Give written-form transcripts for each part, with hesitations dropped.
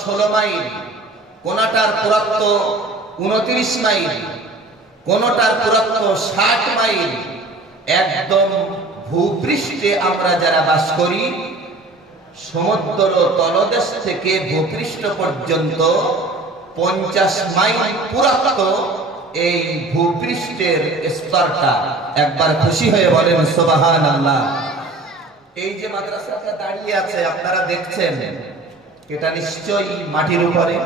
16 mile, কোনটার পুরুত্ব 29 mile, কোনটার পুরুত্ব 60 mile. একদম ভূপৃষ্ঠে আমরা যারা বাস করি, সমুদ্র তলদেশ থেকে ভূপৃষ্ঠ পর্যন্ত 50 মাইল পুরুত্ব এই ভূপৃষ্ঠের স্তরটা। একবার খুশি হয়ে বলেন সুবহানাল্লাহ। এই যে মাদ্রাসাটা দাঁড়িয়ে আছে আপনারা দেখছেন, এটা নিশ্চয়ই মাটির উপরে।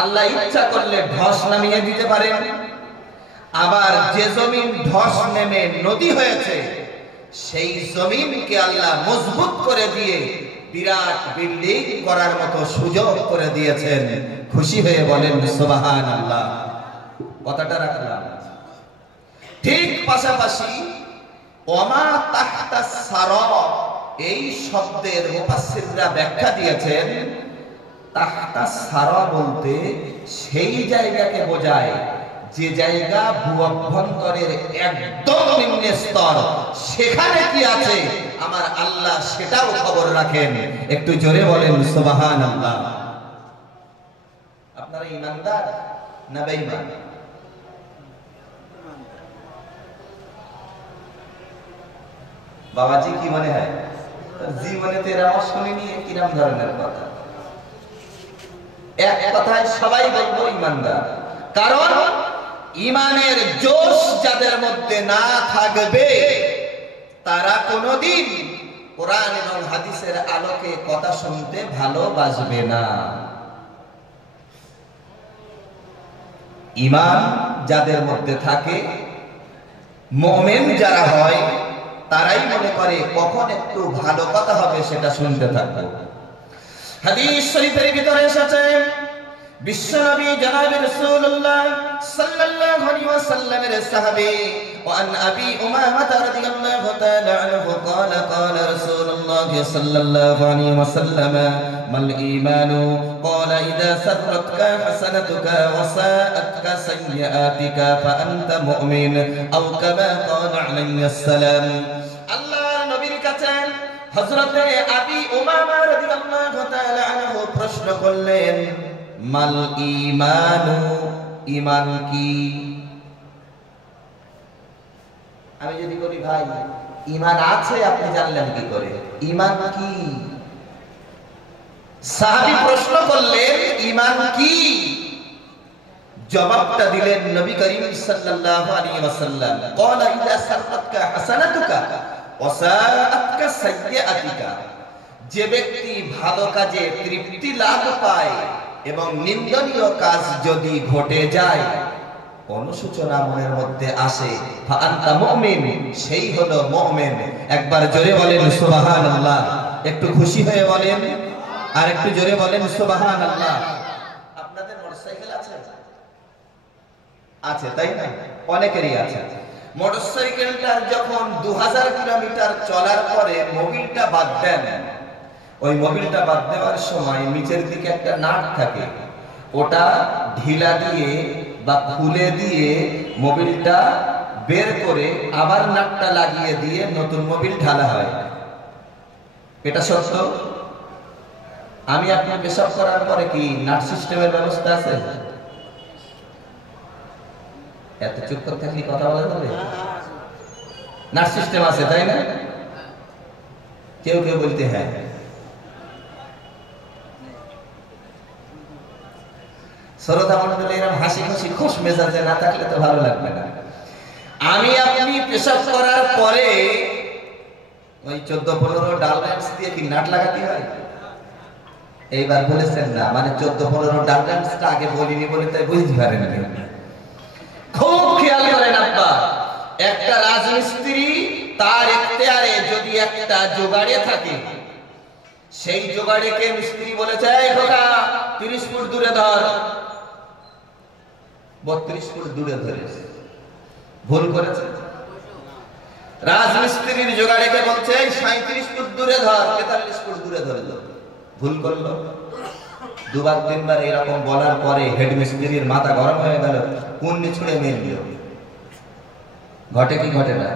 আল্লাহ ইচ্ছা করলে ধস নামিয়ে দিতে পারেন। আবার যে জমিন ধস নেমে নদী হয়েছে, সেই জমিনকে আল্লাহ মজবুত করে দিয়ে বিরাট বিল্ডিং করার মতো সুযোগ করে দিয়েছেন। খুশি হয়ে বলেন সুবহানাল্লাহ। কথাটা রাখলাম। ঠিক পাশাপাশি ওমা তাহতাস সারা, এই শব্দের মুফাসসিররা ব্যাখ্যা দিয়েছেন, তাহতাস সারা বলতে সেই জায়গাকে বোঝায় যে জায়গা ভূঅভ্যন্তরের একদম নিম্ন স্তর। সেখানে কি আছে আমার আল্লাহ সেটাও খবর রাখেন। একটু জোরে বলেন সুবহানাল্লাহ। আপনারা ঈমানদার না বেঈমান? বাবাজি কি মনে হয় জীবনে তেরা শুনিনি কিরম ধরনের কথা? এক কথায় সবাই বলবো ঈমানদার। কারণ ঈমানের জোশ যাদের মধ্যে না থাকবে তারা কোনোদিন কোরআন এবং হাদিসের আলোকে কথা শুনতে ভালোবাসবে না। ঈমান যাদের মধ্যে থাকে, মুমিন যারা হয়, তারাই মনে করে কখন একটু ভালো কথা হবে সেটা শুনতে থাকবে। হাদিস শরীফের ভিতরে এসেছে, বিশ্বনবী জনাবে রাসূলুল্লাহ সাল্লাল্লাহু আলাইহি ওয়াসাল্লামের সাহাবী ওয়ান আবি উমামা রাদিয়াল্লাহু তাআলা আনহু قال قال رسول الله صلى الله عليه وسلم ما الإيمان قال إذا سرتك حسنتك وساءتك سيئاتك فأنت مؤمن أو كما قال عليه السلام। আল্লাহর নবীর কাছে হযরত আবি উমামা রাদিয়াল্লাহু তাআলা আনহু প্রশ্ন করলেন, মাল ঈমানু, ঈমান কি? আমি যদি বলি ভাই ঈমান আছে, আপনি জানলেন কি করে? ঈমান কি? সাহাবী প্রশ্ন করলেন ঈমান কি? জবাবটা দিলেন নবী করিম সাল্লাল্লাহু আলাইহি ওয়াসাল্লাম, ক্বালা ইযা সাররাতকা হাসানাতুকা ওয়া সাআতকা সাইয়্যাতুকা। যে ব্যক্তি ভালো কাজে তৃপ্তি লাভ পায় এবং নিন্দনীয় কাজ যদি ঘটে যায়, অনুশোচনা মনের মধ্যে আসে, ফাআনতা মুমিন, সেই হলো মুমিন। একবার জোরে বলেন সুবহানাল্লাহ। একটু খুশি হয়ে বলেন, আর একটু জোরে বলেন সুবহানাল্লাহ। আপনাদের মোটরসাইকেল আছে? আছে তাই না? অনেকেরই আছে। মোটরসাইকেলটার যখন 2000 কিলোমিটার চলার পরে মোবিলটা বাদ দেন, ওই মোবিলটা বাদ দেওয়ার সময় নিচের দিকে একটা নাট থাকে, ওটা ঢিলা দিয়ে বা খুলে দিয়ে মোবিলটা বের করে আবার নাটটা লাগিয়ে দিয়ে নতুন মোবিল ঢালা হয়। এটা সত্য। আমি আপনি পেশাব করার পরে কি নাট সিস্টেমের ব্যবস্থা আছে? এত চুপ করে থাকলে কথা বলা যাবে? নাট সিস্টেম আছে তাই না? কেউ কেউ বলতে হ্যাঁ। শ্রোতা মণ্ডলী এরকম হাসি খুশি খুশ মেজাজে না থাকলে তো ভালো লাগবে না। আমি আপনি পেশাব করার পরে ওই 14-15 ডালডান্স দিয়ে কি নাট লাগাতে হয়? এইবার বলেছেন না, মানে 14-15 ডালডান্সটা আগে বলিনি বলে তাই বুঝতে পারেন না। খুব খেয়াল করেন আব্বা, একটা রাজমিস্ত্রি তার এখতিয়ারে যদি একটা জোগাড়ে থাকে, সেই জোগাড়েকে মিস্ত্রি বলেছে এই খোকা 30 ফুট দূরে ধর, 32 ফুট দূরে ধরে ভুল করেছে। রাজমিস্ত্রির জোগাড়েকে বলছে 37 ফুট দূরে ধর, 43 ফুট দূরে ধরে দাও, ভুল করলো। দুবার তিনবার এরকম বলার পরে হেডমিস্ত্রির মাথা গরম হয়ে গেল, কুন্নি ছুঁড়ে মেরে দিল। ঘটে কি ঘটে না?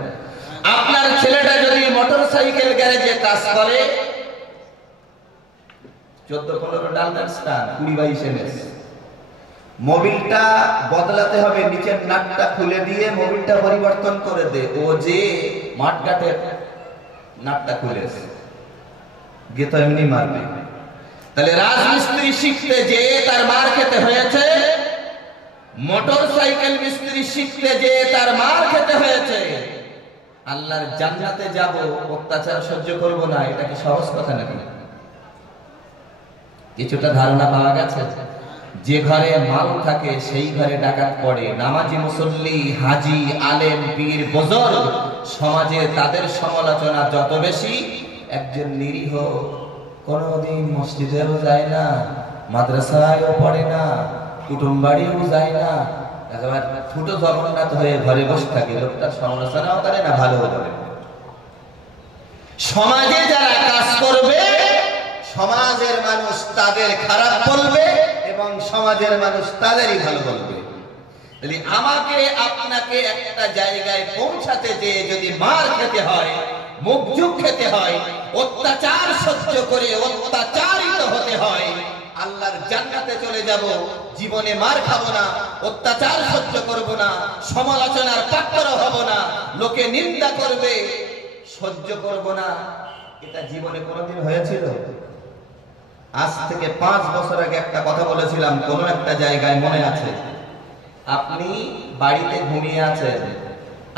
আপনার ছেলেটা যদি মোটরসাইকেল গ্যারেজে কাজ করে, 14-15 ডালমেন্স না 20-22 এমএস। মোবিলটা বদলাতে হবে, নিচের নাটটা খুলে দিয়ে মোবিলটা পরিবর্তন করে দে। ও যে মাঠঘাটের নাটটা খুলেছে গিয়ে তো এমনি মারবে। তাহলে রাজমিস্ত্রি শিখতে যে তার মার খেতে হয়েছে, মোটর সাইকেল মিস্ত্রি শিখতে যে তার মার খেতে হয়েছে। আল্লাহর জান্নাতে যাব, অত্যাচার সহ্য করব না, এটা কি সহজ কথা নাকি? কিছুটা ধারণা পাওয়া গেছে? যে ঘরে মাল থাকে সেই ঘরে ডাকাত পড়ে। নামাজি, মুসল্লি, হাজি, আলেম, পীর, বুজুর্গ সমাজে তাদের সমালোচনা যত বেশি। একজন নিরীহ কোনদিন মসজিদেও যায় না, মাদ্রাসায়ও পড়ে না, কুটুম বাড়িও যায় না, একেবারে ছোট জগন্নাথ হয়ে ঘরে বসে থাকে। লোকটার সমালোচনাও করে না, ভালো করে। সমাজে যারা কাজ করবে সমাজের মানুষ তাদের খারাপ বলবে এবং সমাজের মানুষ তাদেরই ভালো বলবে। তাহলে আমাকে আপনাকে একটা জায়গায় পৌঁছাতে যে যদি মার খেতে হয়, মুখ খেতে হয়, অত্যাচার সহ্য করে অত্যাচারিত হতে হয়, আল্লাহর জান্নাতে চলে যাব। জীবনে মার খাবো না, অত্যাচার সহ্য করব না, সমালোচনার পাত্র হব না, লোকে নিন্দা করবে সহ্য করব না। এটা জীবনে কোনোদিন হয়েছিল? আজ থেকে 5 বছর আগে একটা কথা বলেছিলাম কোন একটা জায়গায়, মনে আছে? আপনি বাড়িতে ঘুমিয়ে আছেন,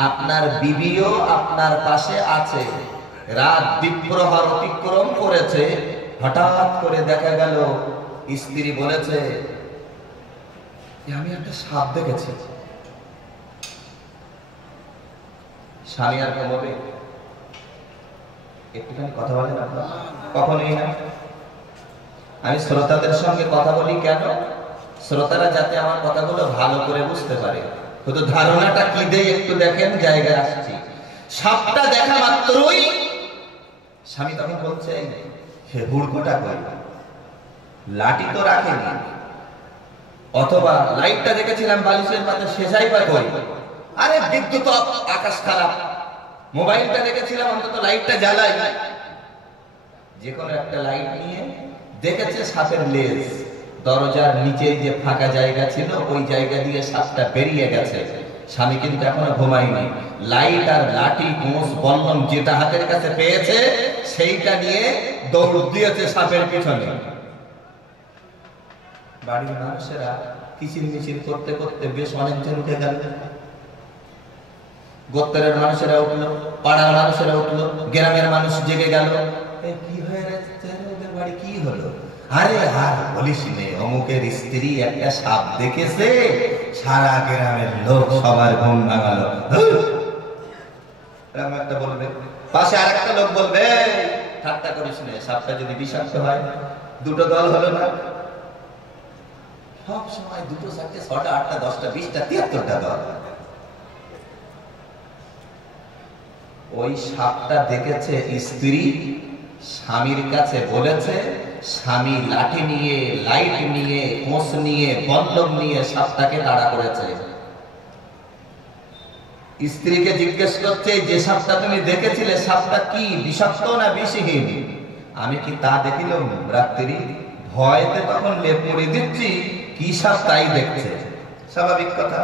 আপনার বিবিও আপনার পাশে আছে, রাত দ্বীপ্রহর অতিক্রম করেছে, হঠাৎ করে দেখা গেল স্ত্রী বলেছে আমি একটা সাপ দেখেছি। স্বামী আর বলবে একটুখানি কথা বলেন আপনারা? কখনোই না। আমি শ্রোতাদের সঙ্গে কথা বলি কেন? শ্রোতারা যাতে আমার কথাগুলো ভালো করে বুঝতে পারে। শুধু ধারণাটা কি দেয় একটু দেখেন, জায়গায় আসছি। সাপটা দেখা মাত্রই স্বামী তখন বলছে হে হুড়কোটা কই, লাঠি তো রাখেনি, অথবা লাইটটা দেখেছিলাম বালিশের পাতে, শেষাই বা কই, আরে বিদ্যুৎ আকাশ খারাপ, মোবাইলটা দেখেছিলাম অন্তত লাইটটা জ্বালাই। যে কোনো একটা লাইট নিয়ে দেখেছে সাপের লেজ, দরজার নিচে যে ফাঁকা জায়গা ছিল ওই জায়গা দিয়ে সাপটা বেরিয়ে গেছে। স্বামী কিন্তু এখনো ঘুমায়নি। লাইট আর লাঠি, মোষ, বল্লম যেটা হাতের কাছে পেয়েছে সেইটা নিয়ে দৌড় দিয়েছে সাপের পিছনে। বাড়ির মানুষেরা কিচির মিচির করতে করতে বেশ অনেকজন উঠে গেল। গোত্রের মানুষেরা উঠলো, পাড়ার মানুষেরা উঠলো, গ্রামের মানুষ জেগে গেল। কি হয়ে গেছে ওদের বাড়ি, কি হলো? আরে আর বলিস নে, অমুকের স্ত্রী একটা সাপ দেখেছে, সারা গ্রামের লোক সবার ঘুম ভাঙালো। একটা বলবে, পাশে আরেকটা লোক বলবে ঠাট্টা করিস নে, সাপটা যদি বিষাক্ত হয়। দুটো দল হলো না? সব সময় 2, 4, 6, 8, 10, 20, 73টা দল। ওই সাপটা দেখেছে স্ত্রী, স্বামীর কাছে বলেছে, স্বামী লাঠি নিয়ে, লাইট নিয়ে, কোষ নিয়ে, বল্লম নিয়ে সাপটাকে তাড়া করেছে। স্ত্রীকে জিজ্ঞেস করছে যে সাপটা তুমি দেখেছিলে সাপটা কি বিষাক্ত না বিষহীন? আমি কি তা দেখিলাম রাত্রি, ভয়তে তখন লেপ মুড়ি দিচ্ছি, কি সাপ তাই দেখছে। স্বাভাবিক কথা।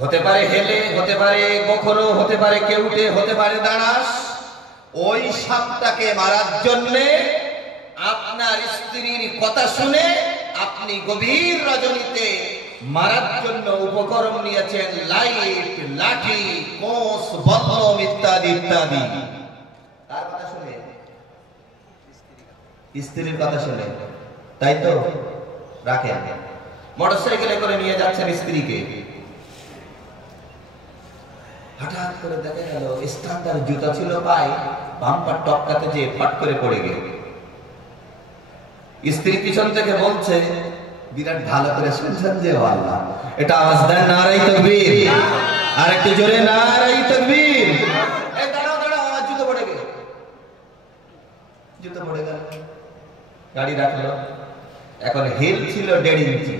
হতে পারে হেলে, হতে পারে গোখরো, হতে পারে কেউটে, হতে পারে দাঁড়াস। ওই সাপটাকে মারার জন্যে আপনার স্ত্রীর কথা শুনে আপনি গভীর রজনীতে মারার জন্য উপকরণ নিয়েছেন, লাইট, লাঠি, কোষ, বল্লম ইত্যাদি ইত্যাদি। তার কথা শুনে, স্ত্রীর কথা শুনে, তাই তো রাখেন। মোটরসাইকেলে করে নিয়ে যাচ্ছেন স্ত্রীকে, হঠাৎ করে দেখা গেল স্ট্যান্ডার্ড জুতা ছিল পায়ে, বাম্পার টপকাতে যে ফাট করে পড়ে গেল। স্ত্রী পিছন থেকে বলছে, বিরাট ভালো করে শুনছেন যে আল্লাহ, এটা আওয়াজ দেন নারাই তাকবীর, আর একটু জোরে নারাই তাকবীর। এই দাঁড়াও দাঁড়াও, আমার জুতো পড়ে গেল। জুতো পড়ে গেল, গাড়ি রাখলো। এখন হিল ছিল 1.5 ইঞ্চি,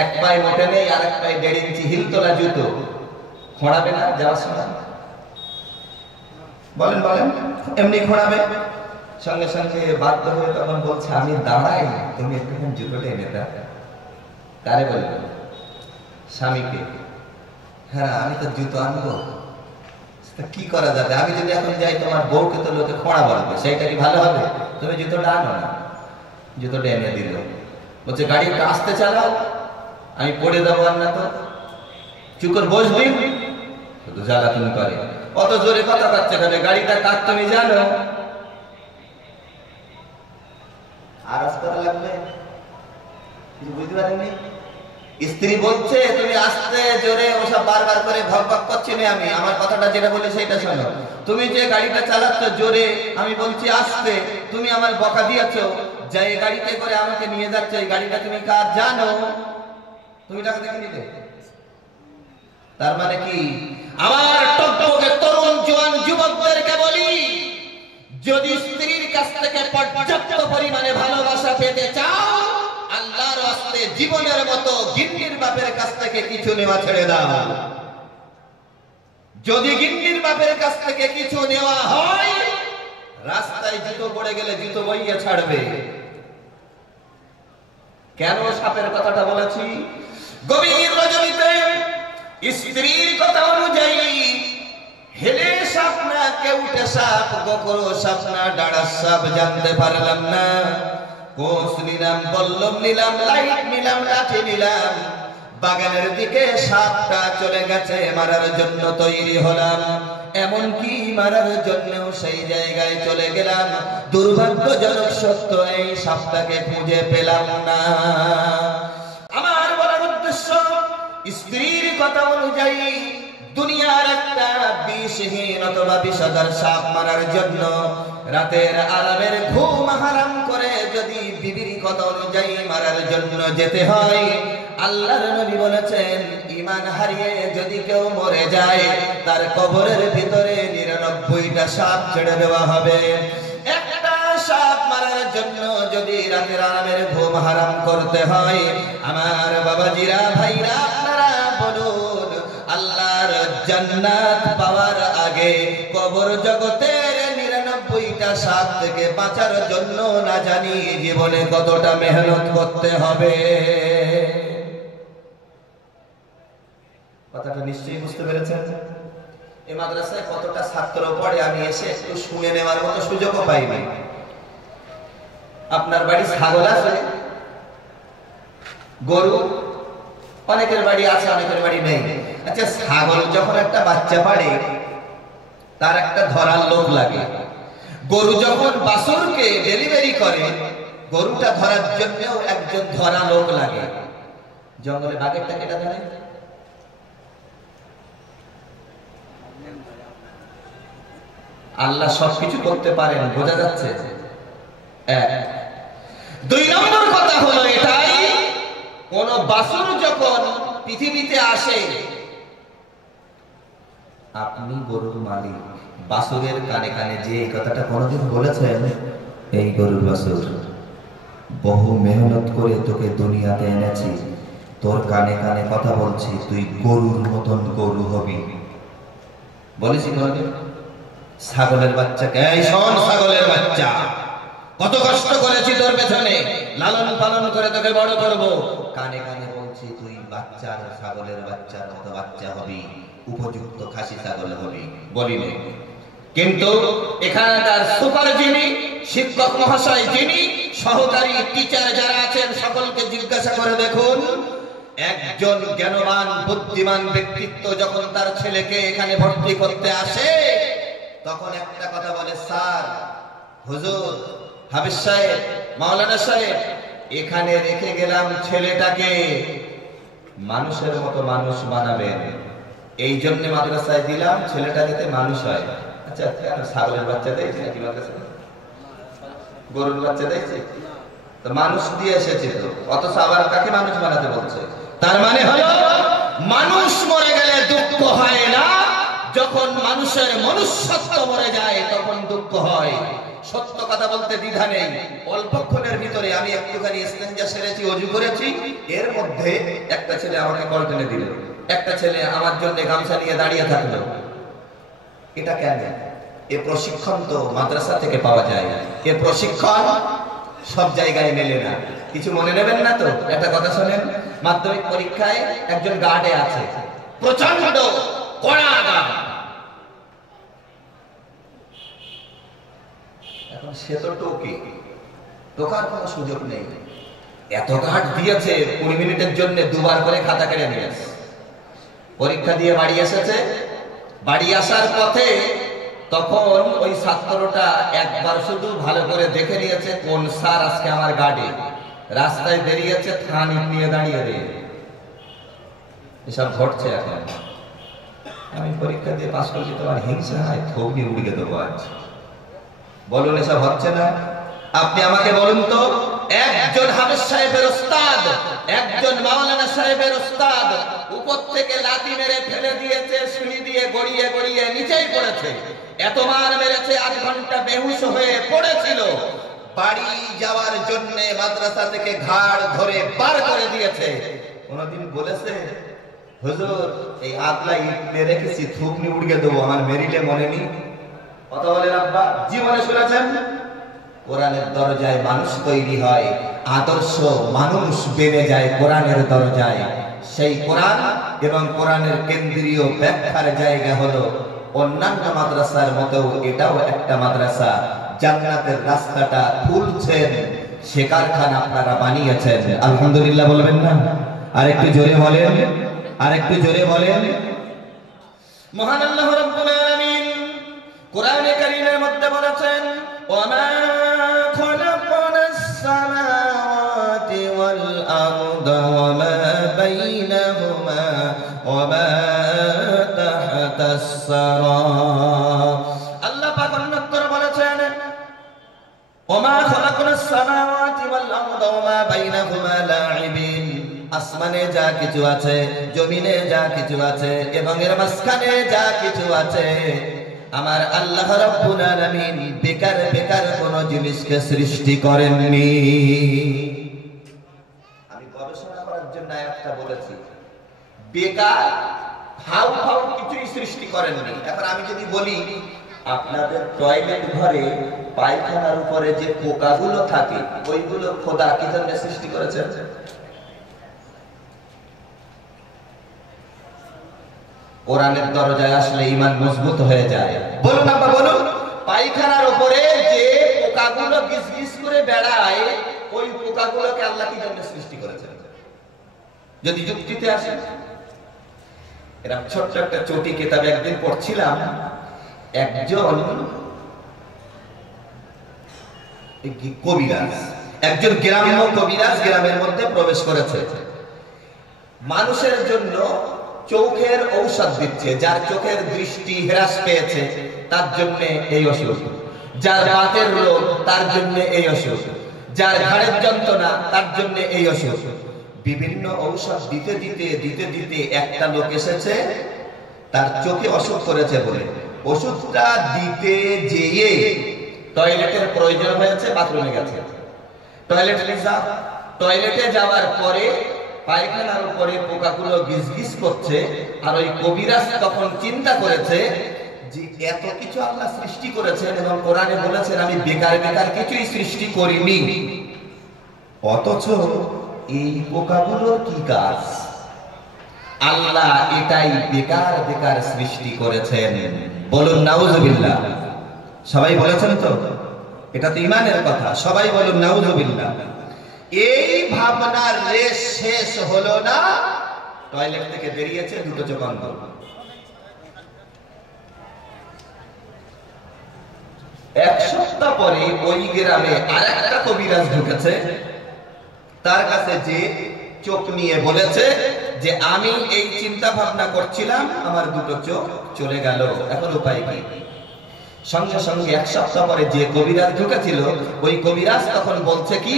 এক পায়ে মোটে নেই, আর এক পায়ে 1.5 ইঞ্চি হিল তোলা জুতো। খোঁড়াবে না যাওয়ার সময়? বলেন বলেন, এমনি খোঁড়াবে? সঙ্গে সঙ্গে বাধ্য হয়ে তখন বলছে আমি দাঁড়াই, তুমি একটুখানি জুতোটা এনে দাও। কারে বলবো? স্বামীকে। হ্যাঁ আমি তো জুতো আনবো, কি করা যাবে? আমি যদি এখন যাই তোমার বউকে তো লোকে খোঁড়া বলবে, সেইটা কি ভালো হবে? তুমি জুতোটা আনো না। জুতোটা এনে দিল। বলছে গাড়িটা আসতে চালাও, আমি পড়ে দেবো। আর না তো চুকর বসবি, শুধু জ্বালাতন করে। অত জোরে কথা পাচ্ছে কেন? গাড়িটা কার তুমি জানো? আর আসতে লাগবে, বুঝতে পারেননি? স্ত্রী বলছে তুমি আসতে জোরে, ওসব বারবার করে ভক ভক করছি না আমি, আমার কথাটা যেটা বলি সেটা শোনো। তুমি যে গাড়িটা চালাচ্ছ জোরে, আমি বলছি আসতে, তুমি আমার বকা দিয়েছো, যে এই গাড়িতে করে আমাকে নিয়ে যাচ্ছে, এই গাড়িটা তুমি কার জানো? তুমি টাকা দেখে নিলে। তার মানে কি? আমার টকটকে তরুণ জোয়ান যুবকদেরকে বলি, যদি স্ত্রীর কাছ থেকে পর্যাপ্ত পরিমাণে ভালোবাসা পেতে চাও, আল্লাহর রাস্তায় জীবনের মতো গিন্নির বাপের কাছ থেকে কিছু নেওয়া ছেড়ে দাও। যদি গিন্নির বাপের কাছ থেকে কিছু নেওয়া হয়, রাস্তায় জুতো পড়ে গেলে জুতো বইয়ে ছাড়বে। কেন সাপের কথাটা বলেছি? গভীর রজনীতে স্ত্রীর কথা অনুযায়ী হেলে সাপ না কেউটে সাপ, গোকরো সাপ না ডাড়ার সাপ, জানতে পারলাম না। কোষ নিলাম, বল্লম নিলাম, লাইট নিলাম, লাঠি নিলাম, বাগানের দিকে সাপটা চলে গেছে, মারার জন্য তৈরি হলাম। এমনকি মারার জন্যও সেই জায়গায় চলে গেলাম। দুর্ভাগ্যজনক সত্য, এই সাপটাকে খুঁজে পেলাম না। আমার বলার উদ্দেশ্য, স্ত্রীর কথা অনুযায়ী দুনিয়ার একটা বিষহীন অথবা বিষধর সাপ মারার জন্য রাতের আরামের ঘুম হারাম করে যদি বিবির কথা অনুযায়ী মারার জন্য যেতে হয়, আল্লাহর নবী বলেছেন ঈমান হারিয়ে যদি কেউ মরে যায়, তার কবরের ভিতরে 99টা সাপ ছেড়ে দেওয়া হবে। একটা সাপ মারার জন্য যদি রাতের আরামের ঘুম হারাম করতে হয়, আমার বাবাজিরা, ভাইরা, আপনারা বলুন, আল্লাহর জান্নাত পাওয়ার আগে কবর জগতের 99টা সাপ থেকে বাঁচার জন্য না জানি জীবনে কতটা মেহনত করতে হবে। কথাটা নিশ্চয়ই বুঝতে পেরেছেন? এই মাদ্রাসায় কতটা ছাত্র পড়ে আমি এসে একটু শুনে নেওয়ার মতো সুযোগও পাইনি। আপনার বাড়ি ছাগল আছে, গরু অনেকের বাড়ি আছে, অনেকের বাড়ি নেই। আচ্ছা, ছাগল যখন একটা বাচ্চা পাড়ে, তার একটা ধরার লোক লাগে। গরু যখন বাছুরকে ডেলিভারি করে, গরুটা ধরার জন্যও একজন ধরা লোক লাগে। জঙ্গলে বাঘেরটা কেটা ধরে? আল্লাহ সবকিছু করতে পারেন, বোঝা যাচ্ছে। দুই নম্বর কথা হলো এটাই, কোন বাছুর যখন পৃথিবীতে আসে, আপনি গরুর মালিক, বাছুরের কানে কানে যে এই কথাটা কোনদিন বলেছেন, এই গরুর বাছুর, বহু মেহনত করে তোকে দুনিয়াতে এনেছি, তোর কানে কানে কথা বলছি, তুই গরুর মতন গরু হবি, বলেছি কোনদিন? ছাগলের বাচ্চাকে, এই শোন ছাগলের বাচ্চা, কত কষ্ট করেছি তোর পেছনে, লালন পালন করে তোকে বড় করব, কানে কানে বলছি তুই বাচ্চার, ছাগলের বাচ্চার মতো বাচ্চা হবি, উপযুক্ত খাসি ছাগল হবি, বলিনি? কিন্তু এখানকার সুপার যিনি, শিক্ষক মহাশয় যিনি, সহকারী টিচার যারা আছেন, সকলকে জিজ্ঞাসা করে দেখুন, একজন জ্ঞানবান বুদ্ধিমান ব্যক্তিত্ব যখন তার ছেলেকে এখানে ভর্তি করতে আসে, তখন একটা কথা বলে, স্যার, হুজুর, হাফেজ সাহেব, মাওলানা সাহেব, এখানে রেখে গেলাম ছেলেটাকে, মানুষের মতো মানুষ বানাবেন, এই জন্য মাদ্রাসায় দিলাম, ছেলেটা যাতে মানুষ হয়। আচ্ছা, কেন ছাগলের বাচ্চা দিয়েছি নাকি মাদ্রাসায়? গরুর বাচ্চা দিয়েছি তো মানুষ দিয়ে এসেছে তো, অথচ আবার কাকে মানুষ বানাতে বলছে? তার মানে হলো মানুষ মরে গেলে দুঃখ হয় না, যখন মানুষের মনুষ্যত্ব মরে যায় তখন দুঃখ হয়। সত্য কথা বলতে দ্বিধা নেই। অল্পক্ষণের ভিতরে আমি একটুখানি ইস্তেঞ্জা সেরেছি, ওযু করেছি, এর মধ্যে একটা ছেলে আমাকে কল টেনে দিল, একটা ছেলে আমার জন্য গামছা নিয়ে দাঁড়িয়ে থাকলো। এটা কেন? এ প্রশিক্ষণ তো মাদ্রাসা থেকে পাওয়া যায়, এ প্রশিক্ষণ সব জায়গায় মেলে না। কিছু মনে নেবেন না তো, একটা কথা শোনেন। মাধ্যমিক পরীক্ষায় একজন গার্ডে আছে, প্রচন্ড কড়া গার্ড। এখন সে তো টোকার কোনো সুযোগ নেই। এত গার্ড দিয়েছে, 20 মিনিটের জন্য দুবার করে খাতা কেড়ে নিয়েছে। পরীক্ষা দিয়ে বাড়ি এসেছে, বাড়ি আসার পথে তখন ওই ছাত্রটা একবার শুধু ভালো করে দেখে নিয়েছে কোন স্যার আজকে আমার গার্ডে। রাস্তায় বেরিয়েছে, থান নিয়ে দাঁড়িয়ে রে। এসব ঘটছে এখন। আমি পরীক্ষা দিয়ে পাস করছি, তোমার হিংসা হয়, থোবনি উড়িয়ে দেবো আজ। বলুন এসব হচ্ছে না? আপনি আমাকে বলুন তো, একজন হাফেজ সাহেবের ওস্তাদ, একজন মাওলানা সাহেবের ওস্তাদ উপর থেকে লাথি মেরে ফেলে দিয়েছে, সিঁড়ি দিয়ে গড়িয়ে গড়িয়ে নিচেই পড়েছে। এত মার মেরেছে, 8 ঘন্টা বেহুশ হয়ে পড়েছিল। বাড়ি যাওয়ার জন্য মাদ্রাসা থেকে ঘাড় ধরে বার করে দিয়েছে। কোনদিন বলেছে হুজুর এই আদলা ইট মেরে রেখেছি, থুপনি উড়িয়ে দেবো, আমার মেরিলে মনে নেই? কথা বলেন আব্বা, জীবনে শুনেছেন? কোরআনের দরজায় মানুষ তৈরি হয়, আদর্শ মানুষ বেড়ে যায় কোরআনের দরজায়। সেই কোরআন এবং কোরআনের কেন্দ্রীয় ব্যাখ্যার জায়গা হলো অন্যান্য মাদ্রাসার মতো এটাও একটা মাদ্রাসা। জান্নাতের রাস্তাটা খুলছেন, সে কারখানা আপনারা বানিয়েছেন। আলহামদুলিল্লাহ বলবেন না? আরেকটু জোরে বলেন, আরেকটু জোরে বলেন। মহান আল্লাহ রাব্বুল আলামিন কোরআনে কারীমের মধ্যে বলেছেন, ওয়ামা খালাকনাস সামাওয়াতি ওয়াল আরদা ওয়ামা বাইনাহুমা ওয়ামা তাহতাস সারা। আল্লাহ পাক অন্যত্র বলেছেন, ওয়ামা খালাকনাস সামাওয়াতি ওয়াল আরদা ওয়ামা বাইনাহুমা লাঈবিন। আসমানে যা কিছু আছে, জমিনে যা কিছু আছে এবং এর মাঝখানে যা কিছু আছে, আমার আল্লাহ রাব্বুল আলামিন বেকার বেকার কোন জিনিসকে সৃষ্টি করেননি। আমি গবেষণা করার জন্য একটা বলেছি, বেকার ফাউ ফাউ কিছুই সৃষ্টি করেননি। এখন আমি যদি বলি আপনাদের টয়লেট ঘরে পায়খানার উপরে যে পোকাগুলো থাকে, ওইগুলো খোদা কি জন্য সৃষ্টি করেছেন? কোরআনের দরজায় আসলে ঈমান মজবুত হয়ে যায়। বলুন আব্বা বলুন, পায়খানার উপরে যে পোকাগুলো গিজগিজ করে বেড়ায়, ওই পোকাগুলোকে আল্লাহ কি জন্য সৃষ্টি করেছেন? যদি যুক্তিতে আসে, এরকম ছোট্ট একটা চটি কিতাবে একদিন পড়ছিলাম, একজন কবিরাজ, একজন গ্রাম্য কবিরাজ গ্রামের মধ্যে প্রবেশ করেছে। মানুষের জন্য চোখের ঔষধ দিচ্ছে। যার চোখের দৃষ্টি হ্রাস পেয়েছে তার জন্য এই অসুখ, যার বাতের রোগ তার জন্য এই অসুখ, যার ঘাড়ের যন্ত্রণা তার জন্য এই অসুখ। বিভিন্ন ঔষধ দিতে দিতে দিতে দিতে একটা লোক এসেছে, তার চোখে অসুখ করেছে বলে ওষুধটা দিতে যেয়ে টয়লেটের প্রয়োজন হয়েছে, বাথরুমে গেছে। টয়লেটে যাওয়ার পরে পায়খানার উপরে পোকাগুলো গিজগিজ করছে, আর ওই কবিরাজ তখন চিন্তা করেছে যে এত কিছু আল্লাহ সৃষ্টি করেছেন এবং কোরআনে বলেছেন আমি বেকার বেকার কিছুই সৃষ্টি করিনি, অথচ এই পোকাগুলোর কি কাজ? আল্লাহ এটাই বেকার বেকার সৃষ্টি করেছেন। বলুন নাউজুবিল্লাহ। সবাই বলেছেন তো? এটা তো ঈমানের কথা। সবাই বলুন নাউজুবিল্লাহ। এই ভাবনার রেশ শেষ হলো না, টয়লেট থেকে বেরিয়েছে, দুটো চোখ অন্ধ। এক সপ্তাহ পরে ওই গ্রামে আরেকটা কবিরাজ ঢুকেছে, তার কাছে যে চোখ নিয়ে বলেছে যে আমি এই চিন্তা ভাবনা করছিলাম, আমার দুটো চোখ চলে গেল, এখন উপায় কি? সঙ্গে সঙ্গে এক সপ্তাহ পরে যে কবিরাজ ঢুকেছিল, ওই কবিরাজ তখন বলছে কি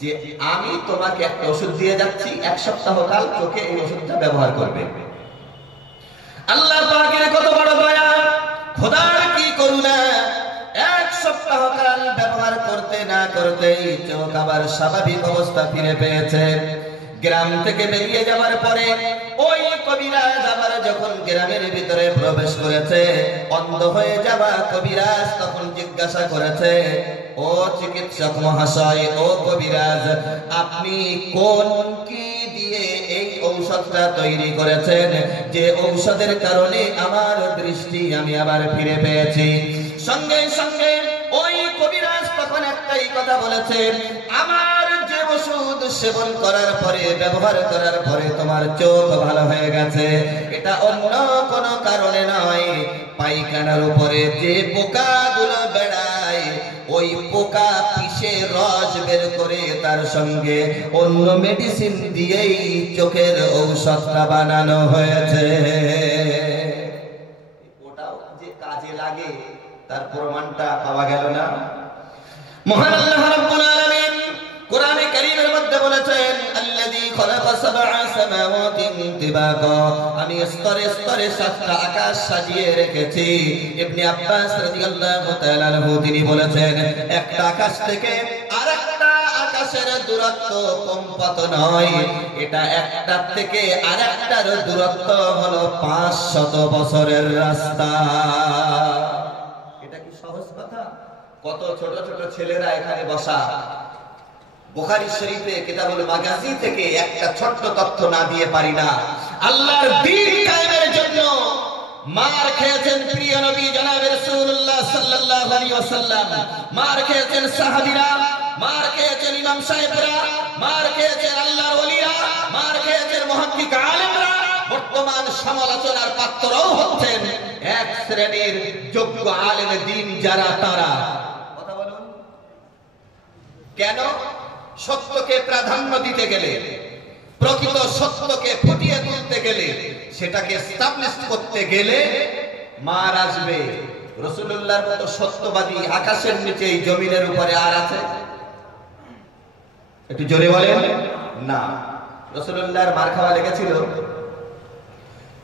যে আমি তোমাকে একটা ওষুধ দিয়ে যাচ্ছি, 1 সপ্তাহ কাল চোখে এই ওষুধটা ব্যবহার করবে। আল্লাহ পাকের কত বড় দয়া, খোদার কি করুণা! 1 সপ্তাহ কাল ব্যবহার করতে না করতেই চোখ আবার স্বাভাবিক অবস্থা ফিরে পেয়েছে। গ্রাম থেকে বেরিয়ে যাওয়ার পরে ওই কবিরাজ আবার যখন গ্রামের ভিতরে প্রবেশ করেছে, অন্ধ হয়ে যাওয়া কবিরাজ তখন জিজ্ঞাসা করেছে, ও চিকিৎসক মহাশয়, ও কবিরাজ, আপনি কোন কি দিয়ে এই ঔষধটা তৈরি করেছেন যে ঔষধের কারণে আমার দৃষ্টি আমি আবার ফিরে পেয়েছি? সঙ্গে সঙ্গে ওই কবিরাজ তখন একটাই কথা বলেছেন, আমার যে ওষুধ সেবন করার পরে, ব্যবহার করার পরে তোমার চোখ ভালো হয়ে গেছে, এটা অন্য কোনো কারণে নয়। পায়খানার উপরে যে পোকাগুলো বেড়ায়, ওই পোকা পিষে রস বের করে তার সঙ্গে অন্য মেডিসিন দিয়েই চোখের ঔষধটা বানানো হয়েছে। ওটাও যে কাজে লাগে তার প্রমাণটা পাওয়া গেল না? মহান আল্লাহ রাব্বুল আলামিন কোরআনে কারীমের মধ্যে বলেছেন, আল্লাযী খালাকা সাবআ সামাওয়াতিন তিবাকা, আমি স্তরে স্তরে সাতটা আকাশ সাজিয়ে রেখেছি। ইবনে আব্বাস রাদিয়াল্লাহু তাআলা আনহু তিনি বলেছেন, একটা আকাশ থেকে আরেকটা আকাশের দূরত্ব কম নয়, এটা একটা থেকে আরেকটার দূরত্ব হলো 500 বছরের রাস্তা। এটা কি সহজ কথা? কত ছোট ছোট ছেলেরা এখানে বসা, বুখারী শরীফে কিতাবুল মাগাজি থেকে একটা ছোট্ট তথ্য না দিয়ে পারি না। আল্লাহর দ্বীন কায়েমের জন্য মার খেয়েছেন প্রিয় নবী জনাবে রাসূলুল্লাহ সাল্লাল্লাহু আলাইহি ওয়াসাল্লাম, মার খেয়েছেন সাহাবীরা, মার খেয়েছেন ইমাম সাহেবরা, মার খেয়েছেন আল্লাহর ওলিরা, মার খেয়েছেন মুহাক্কিক আলেমরা। বর্তমান সমালোচনার পাত্রও হচ্ছেন এক শ্রেণীর যোগ্য আলেম দ্বীন যারা, তারা। কথা বলুন কেন? সত্যকে প্রাধান্য দিতে গেলে, প্রকৃত সত্যকে ফুটিয়ে তুলতে গেলে, সেটাকে এস্টাবলিশ করতে গেলে মার আসবে। রাসূলুল্লাহর মতো সত্যবাদী আকাশের নিচে এই জমিনের উপরে আর আছে? একটু জোরে বলেন না। রাসূলুল্লাহর মার খাওয়া লেগেছিল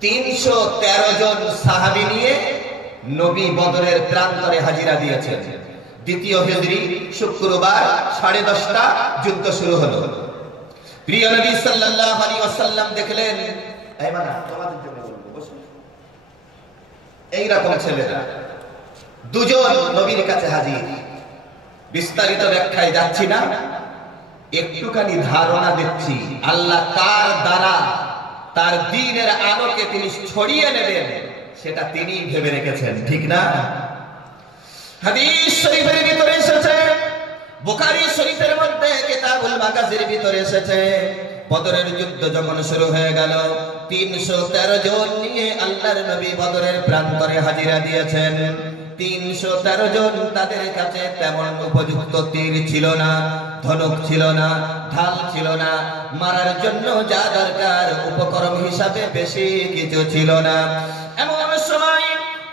313 জন সাহাবী নিয়ে নবী বদরের প্রান্তরে হাজিরা দিয়েছেন। দ্বিতীয় হিজরি শুক্রবার 10:30টা যুদ্ধ শুরু হলো। প্রিয় নবী সাল্লাল্লাহু আলাইহি ওয়াসাল্লাম দেখলেন, এই মানা তোমাদের জন্য বলবো, বসুন। এই রকম ছেলেরা দুজন নবীর কাছে হাজির। বিস্তারিত ব্যাখ্যায় যাচ্ছি না, একটুখানি ধারণা দিচ্ছি আল্লাহ কার দ্বারা তার দ্বীনের আলোকে তিনি ছড়িয়ে নেবেন সেটা তিনি ভেবে রেখেছেন, ঠিক না? হাদিস শরীফের ভিতরে এসেছে, বুখারী শরীফের মধ্যে কিতাবুল মাগাজির ভিতরে এসেছে, বদরের যুদ্ধ যখন শুরু হয়ে গেল, 313 জন নিয়ে আল্লাহর নবী বদরের প্রান্তরে হাজিরা দিয়েছেন। 313 জন, তাদের কাছে তেমন উপযুক্ত তীর ছিল না, ধনুক ছিল না, ঢাল ছিল না, মারার জন্য যা দরকার উপকরণ হিসাবে বেশি কিছু ছিল না। এমন সময়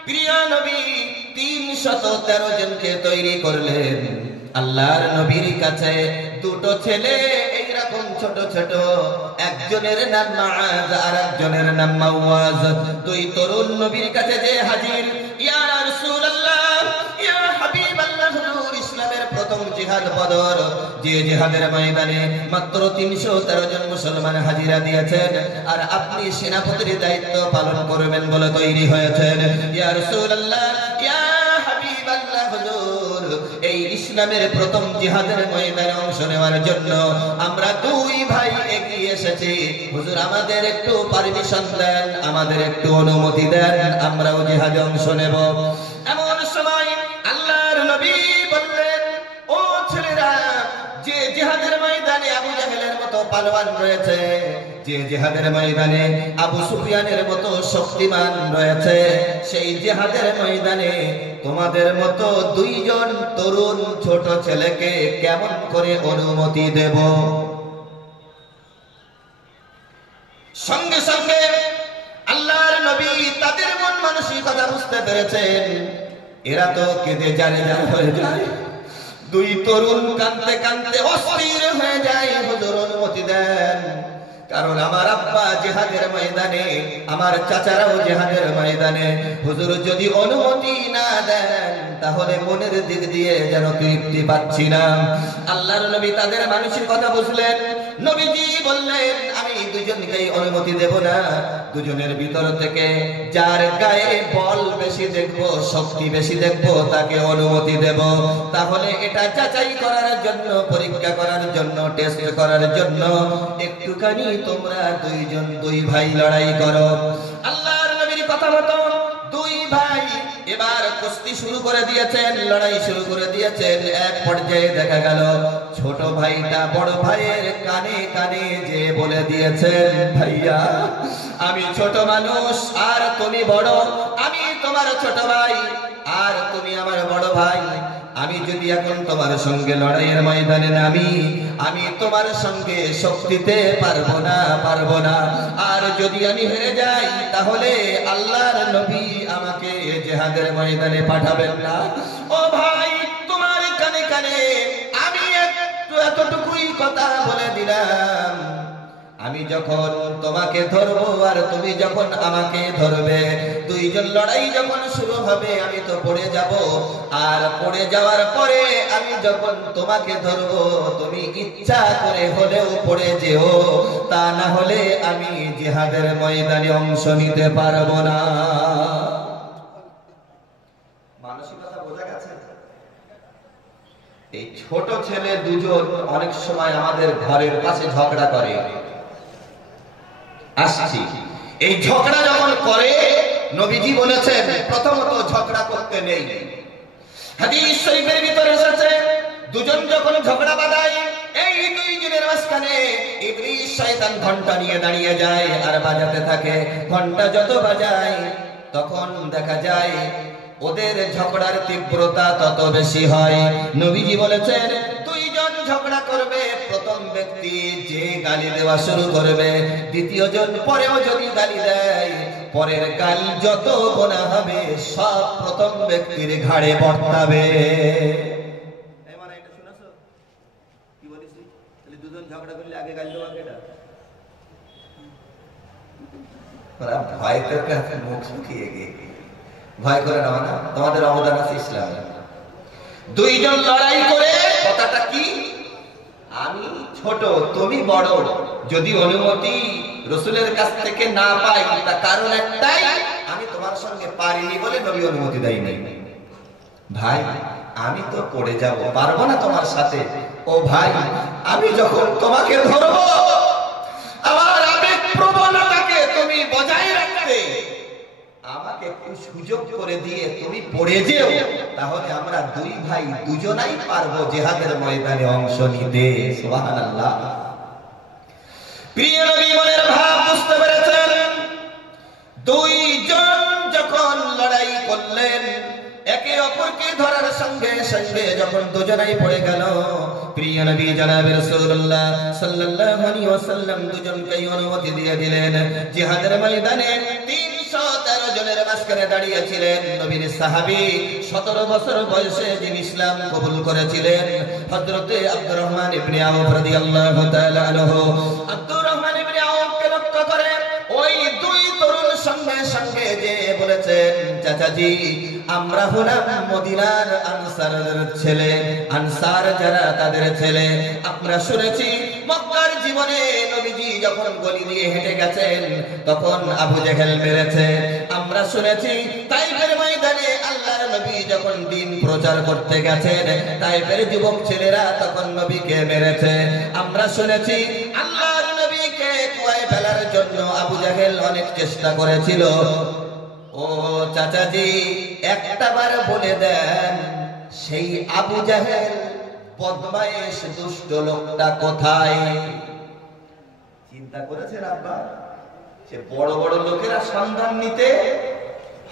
প্রিয় নবী 313 জনকে তৈরি করলেন। আল্লাহর নবীর কাছে দুটো ছেলে এইরকম ছোট ছোট, একজনের নাম মুআজ আর একজনের নাম মাওয়াজ। দুই তরুণ নবীর কাছে যে হাজির, ইয়া রাসূলুল্লাহ, ইয়া হাবিবাল্লাহ, হুজুর, ইসলামের প্রথম জিহাদ বদর, যে জিহাদের ময়দানে মাত্র 313 জন মুসলমান হাজিরা দিয়েছেন, আর আপনি সেনাপতির দায়িত্ব পালন করবেন বলে তৈরি হয়েছেন। ইয়া রাসূলুল্লাহ, ইয়া হাবিবাল্লাহ, হুজুর, এই ইসলামের প্রথম জিহাদের ময়দানে অংশ নেওয়ার জন্য আমরা দুই ভাই এগিয়ে এসেছি। হুজুর, আমাদের একটু পারমিশন দেন, আমাদের একটু অনুমতি দেন, আমরাও জিহাদে অংশ নেব। এমন সময় আল্লাহর নবী বললেন, ও ছেলেরা, যে জিহাদের ময়দানে আবু জাহেলের মতো পালোয়ান রয়েছে, যে জিহাদের ময়দানে আবু সুফিয়ানের মতো শক্তিমান রয়েছে, সেই জিহাদের ময়দানে তোমাদের মতো দুইজন তরুণ ছোট ছেলেকে কেমন করে অনুমতি দেব? সঙ্গে সঙ্গে আল্লাহর নবী তাদের মন মানসিকতা বুঝতে পেরেছেন। এরা তো কেঁদে জারে জারে হয়ে যায়। দুই তরুণ কাঁদতে কাঁদতে অস্থির হয়ে যায়, হুজুর অনুমতি দেন, কারণ আমার আব্বা জিহাদ জিহাদের ময়দানে, আমার চাচারাও জিহাদের ময়দানে। হুজুর যদি অনুমতি না দেন তাহলে মনের দিক দিয়ে যেন তৃপ্তি পাচ্ছি না। আল্লাহর নবী তাদের মানসিকতা বুঝলেন। নবীজি বললেন, আমি দুজনকেই অনুমতি দেব না। দুজনের ভিতর থেকে যার গায়ে বল বেশি দেখবো, শক্তি বেশি দেখবো, তাকে অনুমতি দেব। তাহলে এটা যাচাই করার জন্য, পরীক্ষা করার জন্য, টেস্ট করার জন্য একটুখানি তোমরা দুই ভাই লড়াই করো। আল্লাহর নবীর কথা মতো দুই ভাই এবার কুস্তি শুরু করে দিয়েছেন, লড়াই শুরু করে দিয়েছেন। এক পর্যায়ে দেখা গেল ছোট ভাইটা বড় ভাইয়ের কানে কানে যে বলে দিয়েছেন, ভাইয়া আমি ছোট মানুষ আর তুমি বড়, আমি তোমার ছোট ভাই আর তুমি আমার বড় ভাই। আমি যদি এখন তোমার সঙ্গে লড়াইয়ের ময়দানে নামি, আমি তোমার সঙ্গে শক্তিতে পারবো না। আর যদি আমি হেরে যাই তাহলে আল্লাহর নবী আমাকে জিহাদের ময়দানে পাঠাবেন না। ও ভাই, তোমার কানে কানে আমি এতটুকুই কথা বলে দিলাম, আমি যখন তোমাকে ধরবো আর তুমি যখন আমাকে ধরবে, দুইজন লড়াই যখন শুরু হবে আমি তো পড়ে যাব। আর পড়ে যাওয়ার পরে আমি যখন তোমাকে ধরবো, তুমি ইচ্ছা করে হলেও পড়ে যেও, তা না হলে আমি জিহাদের ময়দানে অংশ নিতে পারবো না। মানসিকতা বোঝা গেছে? এই ছোট ছেলে দুজন অনেক সময় আমাদের ঘরের পাশে ঝগড়া করে। আসছি, এই ঝগড়া যখন করে নবীজি বলেছেন প্রথমত ঝগড়া করতে নেই। হাদিস শরীফের ভিতরে এসেছে দুজন যখন ঝগড়া বাঁধায়, এই দুইজনের মাঝখানে ইবলিস শয়তান ঘন্টা নিয়ে দাঁড়িয়ে যায় আর বাজাতে থাকে। ঘন্টা যত বাজায় তখন দেখা যায় ওদের ঝগড়ার তীব্রতা তত বেশি হয়। নবীজি বলেছেন দুইজন ঝগড়া করবে, প্রথম ব্যক্তি যে গালি দেওয়া শুরু করবে, দ্বিতীয় জন পরেও যদি গালি দেয়, পরের গাল যত গোনা হবে সব প্রথম ব্যক্তির ঘাড়ে বর্তাবে। কি বলিস? দুজন ঝগড়া করলে আগে গালি দেওয়া কেটা? ভয় করে মুখ শুকিয়ে গিয়ে ভয় করে না, না তোমাদের অবদান আছে ইসলামে। দুইজন লড়াই করে কথাটা কি, আমি ছোট তুমি বড়, যদি অনুমতি রাসূলের কাছ থেকে না পাই তার কারণ একটাই, আমি তোমার সঙ্গে পারিনি বলে নবী অনুমতি দেয়নি। ভাই আমি তো পড়ে যাব, পারবো না তোমার সাথে। ও ভাই, আমি যখন তোমাকে ধরবো আমার আবেগ প্রবণতাকে তুমি বজায় রাখবে, আমাকে একটু সুযোগ করে দিয়ে তুমি পড়ে যেও, তাহলে আমরা দুই ভাই দুজনাই পারবো জিহাদের ময়দানে অংশ নিতে। সুবহানাল্লাহ। প্রিয় নবী মনের ভাব বুঝতে পেরেছেন। দুইজন যখন লড়াই করলেন, একে অপরকে ধরার সঙ্গে সঙ্গে যখন দুজনাই পড়ে গেল, প্রিয় নবী জনাবে রাসূলুল্লাহ সাল্লাল্লাহু আলাইহি ওয়াসাল্লাম দুজনকেই অনুমতি দিয়ে দিলেন। জিহাদের ময়দানে 313 জনের মাঝখানে দাঁড়িয়েছিলেন নবীর সাহাবী, 17 বছর বয়সে যিনি ইসলাম কবুল করেছিলেন, হযরতে আব্দুর রহমান ইবনে আওফ রাদিয়াল্লাহু তাআলা আনহু। আব্দুর রহমান ইবনে আওফকে লক্ষ্য করে ওই দুই তরুণ সঙ্গে সঙ্গে যে বলেছেন, চাচাজি আমরা হলাম মদিনার আনসারের ছেলে, আনসার যারা তাদের ছেলে। আমরা শুনেছি মক্কার জীবনে নবীজি যখন গলি দিয়ে হেঁটে গেছেন তখন আবু জেহেল মেরেছে। আমরা শুনেছি তাইফের ময়দানে আল্লাহর নবী যখন দ্বীন প্রচার করতে গেছেন, তাইফের যুবক ছেলেরা তখন নবীকে মেরেছে। আমরা শুনেছি আল্লাহর নবীকে কুয়ায় ফেলার জন্য আবু জেহেল অনেক চেষ্টা করেছিল। ও চাচাজি একটাবার বলে দেন, সেই আবু জেহেল বদমাইশ দুষ্ট লোকটা কোথায়? চিন্তা করেছেন আব্বা? সে বড় বড় লোকেরা সন্ধান নিতে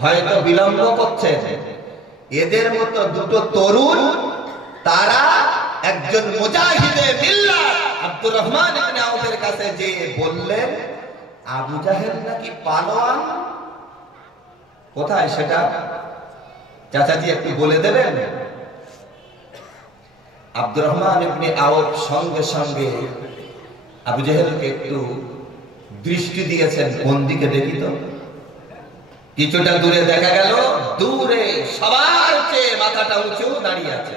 হয়তো বিলম্ব করছে, এদের মতো দুটো তরুণ তারা একজন মুজাহিদে মিল্লাত আব্দুর রহমান ইবনে আওফের কাছে যে বললেন আবু জেহেল নাকি পালোয়ান, কোথায় সেটা চাচাজি একটু বলে দেবেন? আব্দুর রহমান ইবনে আওফ সঙ্গে সঙ্গে আবু জেহেলকে একটু দৃষ্টি দিয়েছেন কোন দিকে দেখি তো। কিছুটা দূরে দেখা গেল, দূরে সবার চেয়ে মাথাটা উঁচু দাঁড়িয়ে আছে।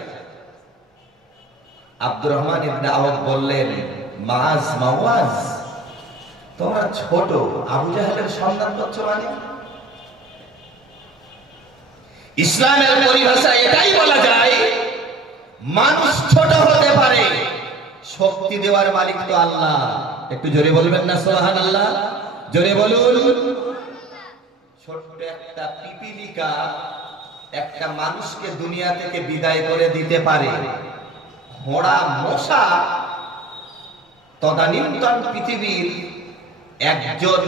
আব্দুর রহমান ইবনে আওফ বললেন, মাআজ মাওয়াজ, তোমরা ছোট, আবু জাহেলের সন্ধান করছো মানে? ইসলামের পরিভাষায় এটাই বলা যায়, মানুষ ছোট হতে পারে, শক্তি দেওয়ার মালিক তো আল্লাহ। একটু জোরে বলবেন না সুবহানাল্লাহ? জোরে বলুন। ছোট্ট একটা পিপিলিকা একটা মানুষকে দুনিয়া থেকে বিদায় করে দিতে পারে। ঘোড়া মশা তদানীন্তন পৃথিবীর একজন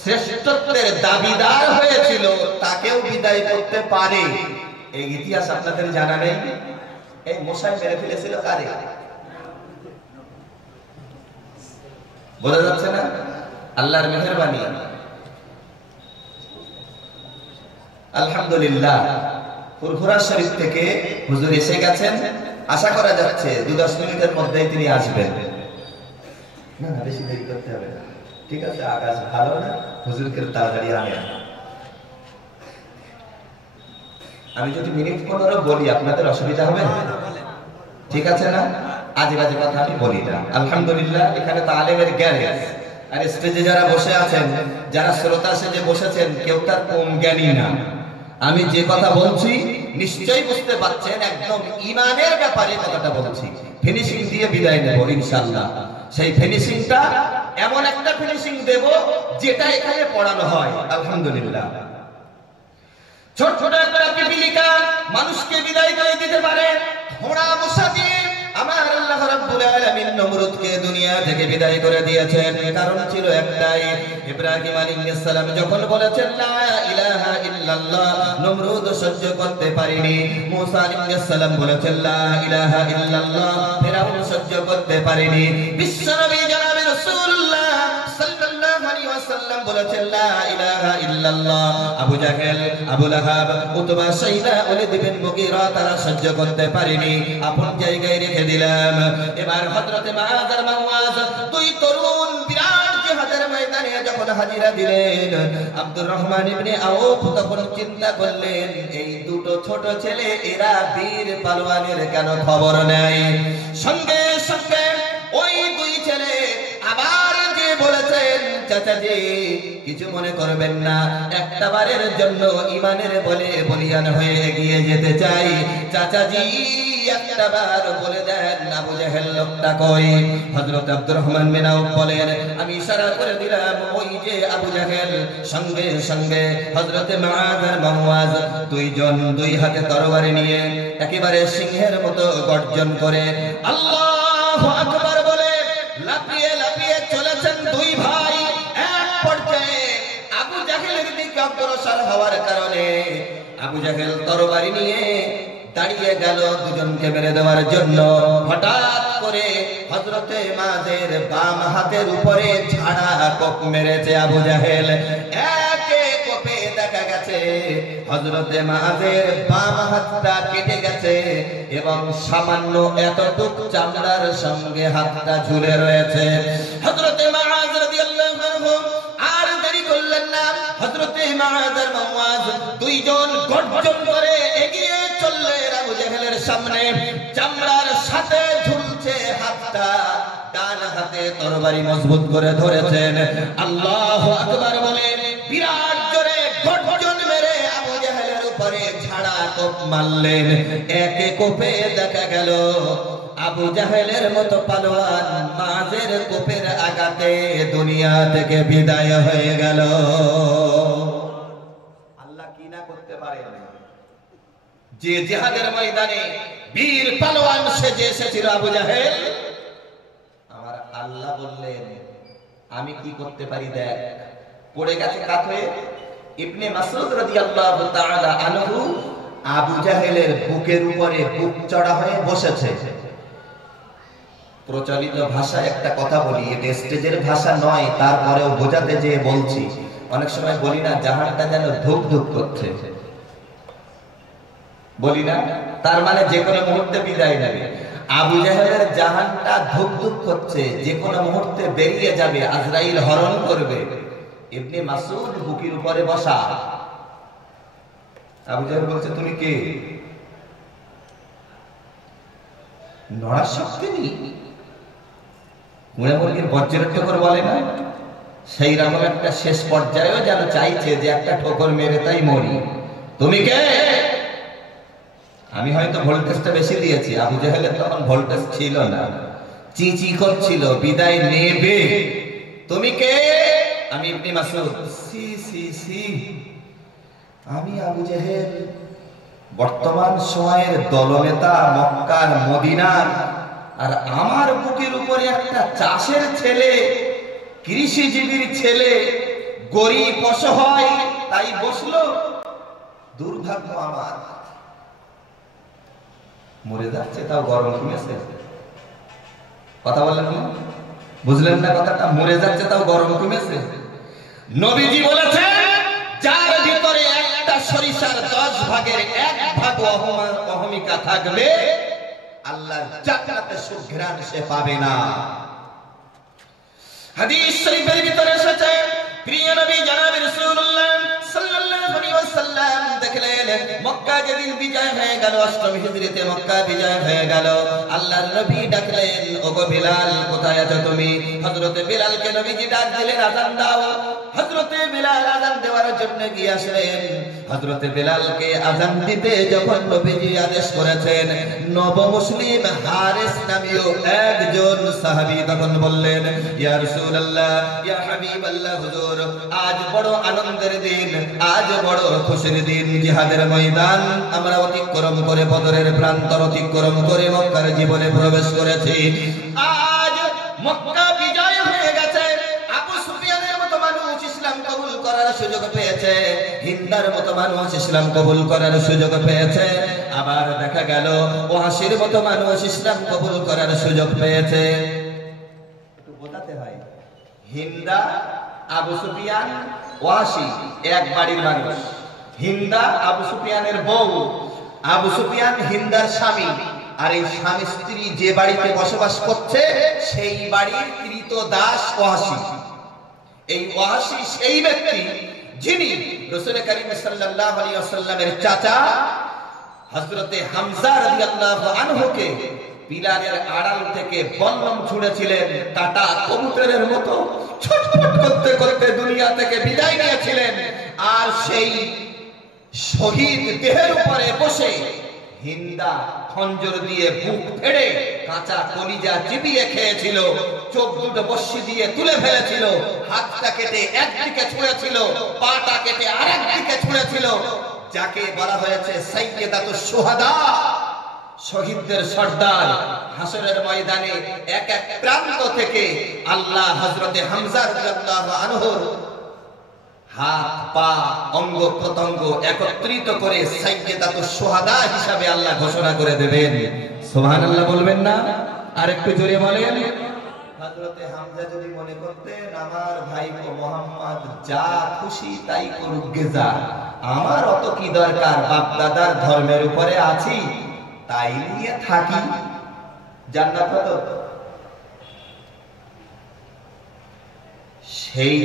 শ্রেষ্ঠত্বের দাবিদার হয়েছিল, তাকেও বিদায় করতে পারে। এই ইতিহাস আপনাদের জানা নেই? এই মশাই মেরে ফেলেছিল কারে? বোঝা যাচ্ছে না? আল্লাহর মেহেরবানি। আলহামদুলিল্লাহ, ফুরফুরা শরীফ থেকে হুজুর এসে গেছেন। আশা করা যাচ্ছে 2-10 মিনিটের মধ্যেই তিনি আসবেন। না না, বেশি দেরি করতে হবে না, ঠিক আছে? আকাশ ভালো না, হুজুরকে তাড়াতাড়ি আনেন। আমি যদি মিনিট 15 বলি আপনাদের অসুবিধা হবে? ঠিক আছে না? আজে বাজে কথা আমি বলি না। আলহামদুলিল্লাহ, এখানে তো আলেমের জ্ঞান। আর স্টেজে যারা বসে আছেন, যারা শ্রোতা সেজে বসেছেন, কেউ তার কম জ্ঞানী না। আমি যে কথা বলছি নিশ্চয়ই বুঝতে পারছেন, একদম ঈমানের ব্যাপারে কথাটা বলছি। ফিনিশিং দিয়ে বিদায় নেব ইনশাআল্লাহ। সেই ফিনিশিংটা এমন একটা ফিনিশিং দেব যেটা এখানে পড়ানো হয়। আলহামদুলিল্লাহ, ছোট ছোট একটা পিপিলিকা মানুষকে বিদায় করে দিতে পারে। ঘোড়া মশা দিয়ে আমার আল্লাহ রাব্বুল আলামিন নমরুদকে দুনিয়া থেকে বিদায় করে দিয়েছেন। কারণ ছিল একটাই, ইব্রাহিম আলাইহিস সালাম যখন বলেছেন লা ইলাহা ইল্লাল্লাহ, নমরুদ সহ্য করতে পারেনি। মুসা আলাইহিস সালাম বলেছেন লা ইলাহা ইল্লাল্লাহ, ফিরআউন সহ্য করতে পারেনি। বিশ্বনবী জনাবে রাসূলুল্লাহ সাল্লাল্লাহু আলাইহি ওয়াসাল্লাম বলেছেন লা ইলাহা ইল্লাল্লাহ, আবু জাহেল, আবু লাহাব, উতবা, শাইবা, ওয়ালিদ বিন মুগীরা তারা সহ্য করতে পারেনি। আপন জায়গায় রেখে দিলাম। এবার হযরতে মুআয আর মুআয দুই তরুণ বিরাট জিহাদের ময়দানে যখন হাজিরা দিলেন, আব্দুর রহমান ইবনে আওফ তখন চিন্তা করলেন, এই দুটো ছোট ছেলে, এরা বীর পালোয়ানের কেন খবর নেই? সঙ্গে সঙ্গে ওই দুই ছেলে আবার যে বলেছেন, চাচাজি কিছু মনে করবেন না, একটা বারের জন্য ঈমানের বলে বলিয়ান হয়ে এগিয়ে যেতে চাই। চাচাজি একটা বার বলে দেন আবু জাহেল লোকটা কই? হযরত আব্দুর রহমান বিন আওফ বলেন, আমি ইশারা করে দিলাম, ওই যে আবু জাহেল। সঙ্গে সঙ্গে হযরতে মুআয আর মুআয দুইজন দুই হাতে তরবারি নিয়ে একেবারে সিংহের মতো গর্জন করে আল্লাহু আকবার বলে লাফিয়ে লাফিয়ে চলেছেন দুই ভাই। এক পর্যায়ে আবু জাহেলের দিকে অগ্রসর হওয়ার কারণে আবু জাহেল তরবারি নিয়ে দাঁড়িয়ে গেল দুজনকে মেরে দেওয়ার জন্য। হঠাৎ করে হযরতে মুআযের বাম হাতের উপরে ঝাড়া কোপ মেরেছে আবু জাহেল। একে কোপে দেখা গেছে হযরতে মুআযের বাম হাতটা কেটে গেছে এবং সামান্য এতটুকু চামড়ার সঙ্গে হাতটা ঝুলে রয়েছে। হযরতে মুআয রাদিয়াল্লাহু আনহু আর দেরি করলেন না। হযরতে মুআয আর মুআয দুইজন গর্জন করে এগিয়ে চললেন আবু জাহেলের সামনে। চামড়ার সাথে ঝুলছে হাতটা, ডান হাতে তরবারি মজবুত করে ধরেছেন। আল্লাহু আকবার বলে বিরাট জোরে গর্জন মেরে আবু জাহেলের উপরে ঝাড়া কোপ মারলেন। একে কোপে দেখা গেল আবু জাহেলের মতো পালোয়ান মুআযের কোপের আঘাতে দুনিয়া থেকে বিদায় হয়ে গেল। আল্লাহ কি না করতে পারে? যে জিহাদের ময়দানে বীর পালোয়ান সেজে এসেছিল আবু জাহেল, আমার আল্লাহ বললেন আমি কি করতে পারি দেখ। পড়ে গেছে কাত হয়ে। ইবনে মাসউদ রাদিয়াল্লাহু তাআলা আনহু আবু জাহেলের বুকের উপরে বুক চড়া হয়ে বসেছে। প্রচলিত ভাষায় একটা কথা বলি, এটা স্টেজের ভাষা নয়, তারপরেও বোঝাতে যেয়ে বলছি। অনেক সময় বলি না জাহানটা যেন ধুক ধুক করছে, বলি না? তার মানে যে কোনো মুহূর্তে বিদায় নেবে। আবু জাহেলের জাহানটা ধুক ধুক করছে, যে কোনো মুহূর্তে বেরিয়ে যাবে, আজরাইল হরণ করবে। ইবনে মাসউদ বুকের উপরে বসা। আবু জাহেল বলছে, তুমি কে? নড়ার শক্তি নেই, মুড়ে মুরগির বজ্রের ঠোকর বলে না, সেই রকম একটা শেষ পর্যায়েও যেন চাইছে যে একটা ঠোকর মেরে তাই মরি। তুমি কে? আমি হয়তো ভোল্টেজটা বেশি দিয়েছি, আবু জাহেলের তখন ভোল্টেজ ছিল না, চিচি করছিল বিদায় নেবে। তুমি কে? আমি ইবনে মাসউদ। সি সি সি, আমি আবু জাহেল, বর্তমান সময়ের দলনেতা মক্কার মদিনার, আর আমার বুকের উপরে একটা চাষের ছেলে, কৃষিজীবীর ছেলে, গরিব অসহায় তাই বসলো। দুর্ভাগ্য আমার, মরে যাচ্ছে তাও গরম কমেছে। কথা বললেন না, বুঝলেন না কথাটা? মরে যাচ্ছে তাও গরম কমেছে। নবীজি বলেছেন, যার ভিতরে একটা সরিষার 10 ভাগের 1 ভাগ অহমিকা থাকবে, আল্লাহর জান্নাতে সুঘ্রাণ সে পাবে না। হাদিস শরীফের ভিতরে এসেছে, প্রিয় নবী জনাব রাসূলুল্লাহ সাল্লাল্লাহু আলাইহি ওয়াসাল্লাম দেখলেন মক্কা যেদিন বিজয় হয়ে গেল, 8ম হিজরিতে মক্কা বিজয় হয়ে গেল, আল্লাহর নবী ডাকলেন, ওগো বিলাল কোথায় আছো তুমি? হযরতে বিলালকে নবীজি ডাক দিলেন, আযান দাও। হযরতে বিলাল আযান দেওয়ার জন্য গিয়ে আসলেন। হযরতে বিলালকে আযান দিতে যখন নবীজি আদেশ করেছেন, নব মুসলিম হারিস নামীয় একজন সাহাবী তখন বললেন, ইয়া রাসূলুল্লাহ, ইয়া হাবিবাল্লাহ, হুজুর আজ বড় আনন্দের দিন, আজ বড় খুশির দিন। জিহাদের ময়দান আমরা অতিক্রম করে, বদরের প্রান্তর অতিক্রম করে মক্কার জীবনে প্রবেশ করেছি। আজ মক্কা বিজয় হয়ে গেছে, আবু সুফিয়ানের মতো মানুষ ইসলাম কবুল করার সুযোগ পেয়েছে, হিন্দার মতো মানুষ ইসলাম কবুল করার সুযোগ পেয়েছে, আবার দেখা গেল ওয়াসির মতো মানুষ ইসলাম কবুল করার সুযোগ পেয়েছে। একটু বোঝাতে হয়, হিন্দা, আবু সুফিয়ান, ওয়াসি এক বাড়ির মানুষ। হিন্দা আবু সুফিয়ানের বউ, আবু সুফিয়ান হিন্দার স্বামী, আর এই স্বামী স্ত্রী যে বাড়িতে বসবাস করছে সেই বাড়ির কৃতদাস ওয়াসি। এই ওয়াসি সেই ব্যক্তি যিনি রাসূল করিম সাল্লাল্লাহু আলাইহি ওয়াসাল্লামের চাচা হযরতে হামজা রাদিয়াল্লাহু আনহুকে পিলারের আড়াল থেকে বল্লম ছুঁড়েছিলেন, কাটা কবুতরের মতো ছটফট করতে করতে দুনিয়া থেকে বিদায় নিয়েছিলেন। আর সেই শহীদ দেহের উপরে বসে হিন্দা খঞ্জর দিয়ে বুক ফেড়ে কাঁচা কলিজা চিবিয়ে খেয়েছিল, চোখ দুটো বর্ষি দিয়ে তুলে ফেলেছিল, হাতটা কেটে একদিকে ছুঁড়েছিল, পাটা কেটে আরেকদিকে ছুঁড়েছিল। যাকে বলা হয়েছে সাইয়্যিদাতুশ শুহাদা, শহীদদের সর্দার। হাসরের ময়দানে এক এক প্রান্ত থেকে আল্লাহ হযরতে হামজা রাদিয়াল্লাহু আনহুর হাত পা অঙ্গ প্রত্যঙ্গ একত্রিত করে সাইয়্যিদাতুশ শুহাদা হিসাবে আল্লাহ ঘোষণা করে দেবেন। সুবহানাল্লাহ বলবেন না? আর একটু জোরে বলেন। হযরতে হামজা যদি মনে করতেন আমার ভাইপো মুহাম্মদ যা খুশি তাই করুক গে যা, আমার অত কি দরকার, বাপ দাদার ধর্মের উপরে আছি তাই নিয়ে থাকি, জান্নাত হতো। সেই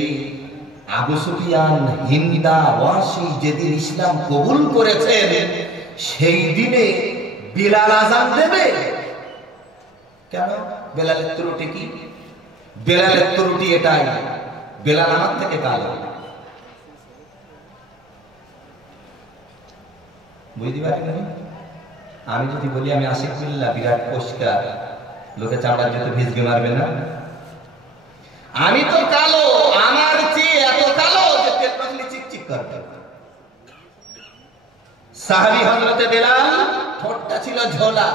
আবু সুফিয়ান হিন্দা ওয়াসি যেদিন ইসলাম কবুল করেছেন, সেই দিনে বিলাল আযান দেবে। কেন? বেলালের ত্রুটি কি? বেলালের ত্রুটি এটাই, বেলাল আমার থেকে কালো। বুঝতে পারেন? আমি যদি বলি আমি আশিক বিল্লাহ, বিরাট পরিষ্কার, লোকে চামড়ার জুতো ভিজকে মারবে না? আমি তো কালো, আমার চেয়ে এত কালো যে পেট পাখলি চিকচিক করবে। সাহাবী হযরতে বেলাল ঠোঁটটা ছিল ঝোলা,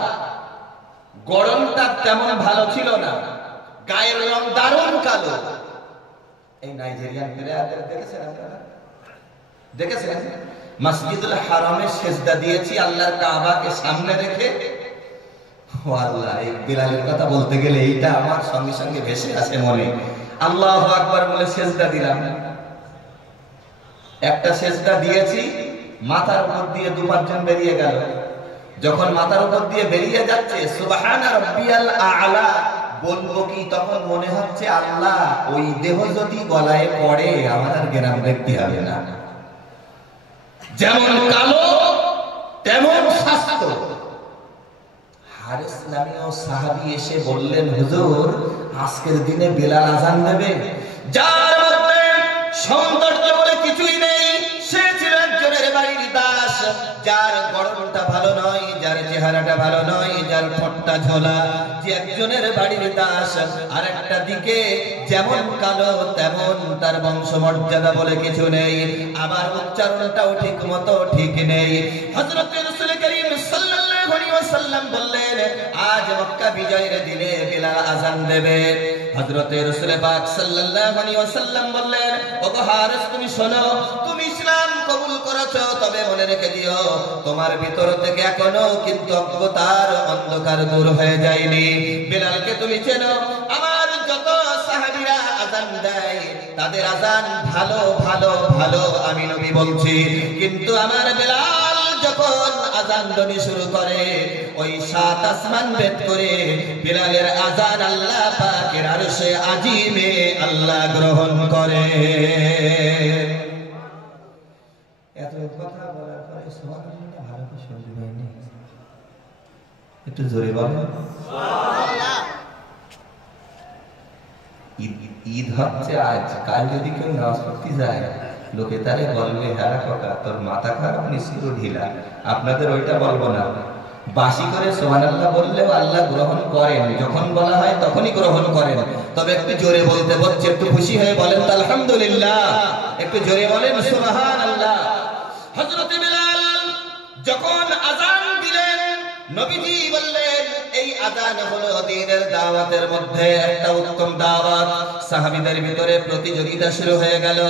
গরমটা তেমন ভালো ছিল না, গায়ের রং দারুণ কালো। এই নাইজেরিয়ান প্লেয়ারদের দেখেছেন আপনারা? দেখেছেন? মসজিদুল হারামে সিজদা দিয়েছি আল্লাহর কাবাকে সামনে রেখে। ও আল্লাহ, এই বিলালের কথা বলতে গেলে এইটা আমার সঙ্গে সঙ্গে ভেসে আসে মনে। আল্লাহু আকবার বলে সিজদা দিলাম। একটা সিজদা দিয়েছি, মাথার উপর দিয়ে দুপারজন বেরিয়ে গেল। যখন মাথার উপর দিয়ে বেরিয়ে যাচ্ছে সুবহানা রাব্বিয়াল আ'লা বলবো কি, তখন মনে হচ্ছে আল্লাহ ওই দেহ যদি গলায় পড়ে আমার আর গ্রাম দেখতে হবে না। যেমন কালো তেমন স্বাস্থ্য। হারিস নামীয় সাহাবী এসে বললেন, হুজুর আজকের দিনে বেলাল আযান দেবে। যার মধ্যে সৌন্দর্য বলে কিছুই নেই, সে ছিল একজনের বাড়ির দাস, যার গড়নটা ভালো নয়, যার চেহারাটা ভালো নয়, যার ঠোঁটটা ঝোলা, যে একজনের বাড়ির দাস। আর একটা দিকে যেমন কালো তেমন তার বংশমর্যাদা বলে কিছু নেই, আবার উচ্চারণটাও ঠিক মতো ঠিক নেই। হযরত রাসূল করিম সাল্লাল্লাহু আলাইহি ওয়াসাল্লাম বললেন, আজ মক্কা বিজয়ের দিনে বেলাল আযান দেবে। হযরত রাসূল পাক সাল্লাল্লাহু আলাইহি ওয়াসাল্লাম বললেন, ওগো হারিস তুমি শোনো, তুমি ইসলাম কবুল করেছো, তবে মনে রেখে দিও তোমার ভিতর থেকে এখনো কিন্তু অজ্ঞতার অন্ধকার দূর হয়ে যায়নি। বেলালকে তুমি চেনো। আমার যত সাহাবীরা আযান দেয় তাদের আযান ভালো ভালো ভালো আমি নবী বলছি, কিন্তু আমার বেলাল যখন আযান ধ্বনি শুরু করে ওই সাত আসমান ভেদ করে বেলালের আযান আল্লাহ পাকের আরশে আজিমে আল্লাহ গ্রহণ করে। এত কথা বলার পরে সুবহানাল্লাহ ভালো করে শুনতে পাইনি, একটু জোরে বলেন সুবহানাল্লাহ। ঈদ হচ্ছে আজ, কাল যদি কেউ নামাজ পড়তে যায় লোকে তারে বলবে, হ্যাঁ কাকা তোর মাথা খারাপ নিশ্চিত ঢিলা। আপনাদের ওইটা বলবো না, বাসি করে সুবহানাল্লাহ বললেও আল্লাহ গ্রহণ করেন, যখন বলা হয় তখনই গ্রহণ করেন। তবে একটু জোরে বলতে বলছে, একটু খুশি হয়ে বলেন আলহামদুলিল্লাহ, একটু জোরে বলেন সুবহানাল্লাহ। হযরত বেলাল যখন আযান দিলেন নবীজি বললেন, এই আযান হলো দ্বীনের দাওয়াতের মধ্যে একটা উত্তম দাওয়াত। সাহাবীদের ভিতরে প্রতিযোগিতা শুরু হয়ে গেল।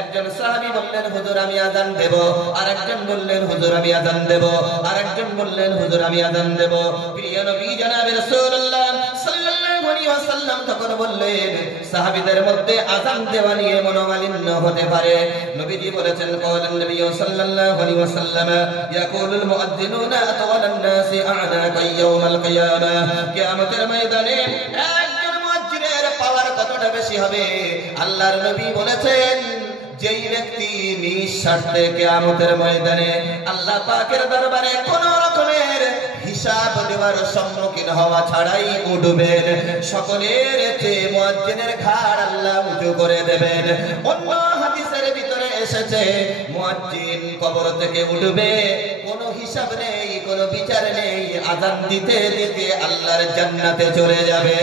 একজন সাহাবী বললেন, হুজুর আমি আযান দেব। আরেকজন বললেন, হুজুর আমি আযান দেব। আরেকজন বললেন, হুজুর আমি আযান দেব। প্রিয় নবী জনাবে রাসূলুল্লাহ সাল্লাল্লাহু আলাইহি ওয়াসাল্লাম তখন বললেন, সাহাবীদের মধ্যে আযান দেওয়া নিয়ে মনোমালিন্য হতে পারে। নবীজি বলেছেন, ক্বালান নবী সাল্লাল্লাহু আলাইহি ওয়াসাল্লাম, ইয়াকুলুল মুআজ্জিনুনা আতওয়ালান নাসি আ'নাকা ইয়াওমাল কিয়ামাহ। কিয়ামতের ময়দানে একজন মুআজ্জিনের পাওয়ার কতটা বেশি হবে? আল্লাহর নবী বলেছেন, যেই ব্যক্তি নিঃস্বার্থে কিয়ামতের ময়দানে আল্লাহ পাকের দরবারে কোন রকমের হিসাব দেওয়ার সম্মুখীন হওয়া ছাড়াই উঠবেন, সকলের চেয়ে মুয়াজ্জিনের ঘাড় আল্লাহ উঁচু করে দেবেন। অন্য হাদিসের ভিতরে এসেছে, মুয়াজ্জিন কবর থেকে উঠবে, কোনো হিসাব নেই, কোনো বিচার নেই, আযান দিতে দিতে আল্লাহর জান্নাতে চলে যাবে।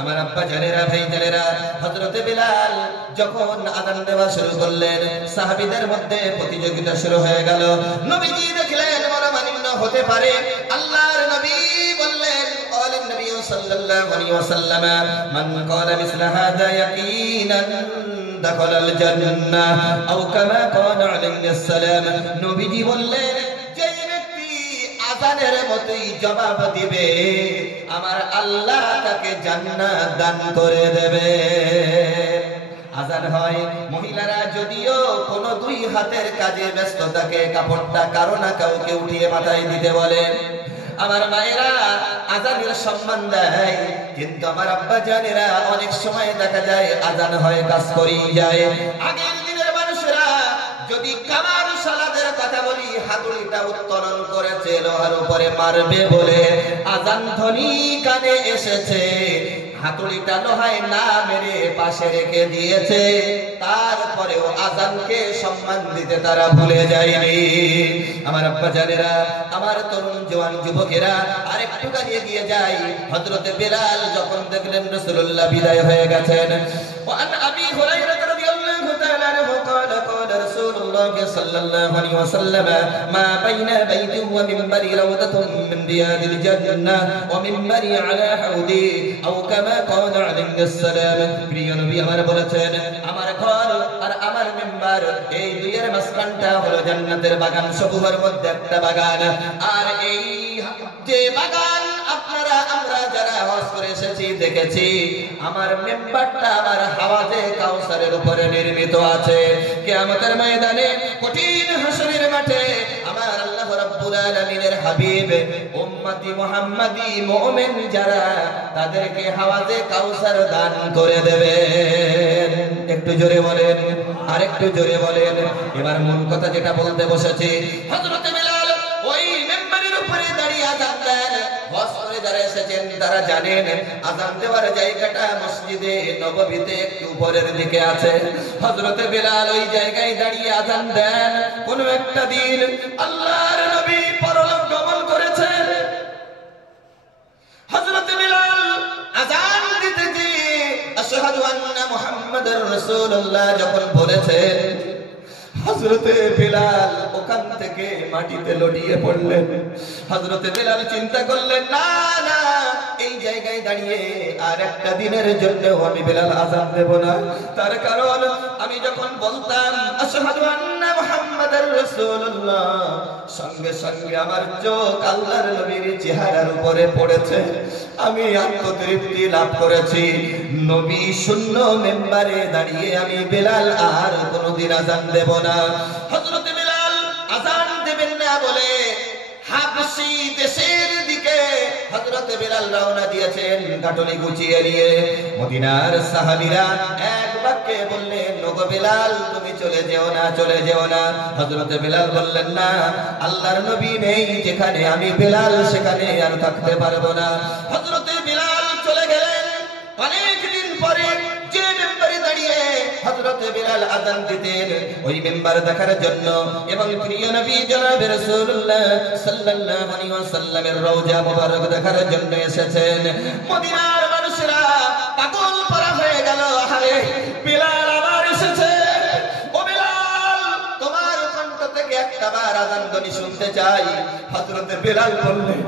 আমার আব্বা জানেরা, ভাই জানেরা, হযরত বেলাল যখন আযান দেওয়া শুরু করলেন সাহাবীদের মধ্যে প্রতিযোগিতা শুরু হয়ে গেল। নবীজি দেখলেন মনোমালিন্য হতে পারে। আল্লাহর নবী বললেন, ক্বালান নবী সাল্লাল্লাহু আলাইহি ওয়াসাল্লাম, মান ক্বালা মিসলা হাযা ইয়াকিনান দাখালাল জান্নাহ আও কামা ক্বালা আলাইহিস সালাম। নবীজি বললেন, আযানের মতই জবাব দিবে, আমার আল্লাহ তাকে জান্নাত দান করে দেবে। আযান হয়, মহিলারা যদিও কোন দুই হাতের কাজে ব্যস্ত থাকে, কাপড়টা কারো না কাউকে উঠিয়ে মাথায় দিতে বলে। আমার মায়েরা আযানের সম্মান দেয়, কিন্তু আমার আব্বা জানেরা অনেক সময় দেখা যায় আযান হয় কাজ করেই যায়। আগের দিনের মানুষেরা যদি কামার সালাদের কথা বলি, হাতুড়িটা উত্তোলন করেছে লোহার উপরে মারবে বলে, আযান ধ্বনি কানে এসেছে, হাতুড়িটা লোহায় না মেরে পাশে রেখে দিয়েছে, তারপরেও আযানকে সম্মান দিতে তারা ভুলে যায়নি। আমার আব্বা জানেরা, আমার তরুণ জওয়ান যুবকেরা, আরেকটু দাঁড়িয়ে গিয়ে যায়। হযরত বেলাল যখন দেখলেন রাসূলুল্লাহ বিদায় হয়ে গেছেন, ওয়ান আবি হুরায়রা রাদিয়াল্লাহু তাআলা আনহু قال قال رسول الله صلى الله عليه وسلم ما بين بيت ومنبر روضة من رياض الجنة ومنبر على حوضي أو كما قال عليه السلام। প্রিয় নবী আমার বলেছেন, আমার ঘর আর আমার মিম্বার এই দুইয়ের মাঝখানটা হলো জান্নাতের বাগান সমূহের মধ্যে একটা বাগান। আর এই যে বাগান আপনারা আমরা যারা হজ করে এসেছি দেখেছি, আমার মিম্বারটা আমার হাওয়াজে কাউসারের উপরে নির্মিত আছে। কিয়ামতের ময়দানে কঠিন হাসরের মাঠে আমার আল্লাহ রাব্বুল আলামিনের হাবিব উম্মতি মুহাম্মাদি মুমিন যারা তাদেরকে হাওয়াজে কাউসার দান করে দেবেন। একটু জোরে বলেন, আর একটু জোরে বলেন। এবার মূল কথা যেটা বলতে বসেছি, হযরত বিলাল ওই মিম্বরের উপরে দাঁড়িয়ে আযান দেন। হজ করে যারা এসেছেন তারা জানেন আযান দেওয়ার জায়গাটা মসজিদে নববীতে একটু উপরের দিকে আছে। হযরত বিলাল ওই জায়গায় দাঁড়িয়ে আযান দেন। কোন একটা দিন আল্লাহর নবী পরলোক গমন করেছেন। হযরত বিলাল আযান দিতে গিয়ে আশহাদু আন্না মুহাম্মাদুর রাসূলুল্লাহ যখন বলেছেন, হযরতে বিলাল ওখান থেকে মাটিতে লটিয়ে পড়লেন। হযরতে বিলাল চিন্তা করলেন, না না, এই জায়গায় দাঁড়িয়ে আর একটা দিনের জন্য আমি বিলাল আযান দেব না। তার কারণ আমি যখন বলতাম আশহাদু আন্না মুহাম্মাদুর রাসূলুল্লাহ, সঙ্গে সঙ্গে আমার চোখ আল্লাহর নবীর চেহারার উপরে পড়েছে। আমি আত্মতৃপ্তি লাভ করেছি। নবী শূন্য মেম্বারে দাঁড়িয়ে আমি বিলাল আর কোনোদিন আযান দেব না। হযরত বিলাল আযান দেবেন না বলে হাবশী দেশের দিকে হযরত বিলাল রওনা দিয়েছেন গাটলি গুছিয়ে নিয়ে। মদিনার সাহাবীরা এক বাক্যে বললেন, ওগো বিলাল তুমি চলে যেও না, চলে যেও না। হযরত বিলাল বললেন, না, আল্লাহর নবী নেই যেখানে আমি বিলাল সেখানে আর থাকতে পারবো না। হযরত বিলাল চলে গেলেন। অনেক দিন পরে যে মেম্বারে দাঁড়িয়ে হযরত বিলাল আযান দিতেন ওই মেম্বার দেখার জন্য এবং প্রিয় নবী জনাব রাসূলুল্লাহ সাল্লাল্লাহু আলাইহি ওয়াসাল্লামের রওজা মুবারক দেখার জন্য এসেছেন। মদিনার মানুষরা পাগল পারা হয়ে গেল, আরে বিলাল আবার এসেছে। ও বিলাল, তোমার কণ্ঠ থেকে একটা বার আযান ধ্বনি শুনতে চাই। হযরত বিলাল বললেন,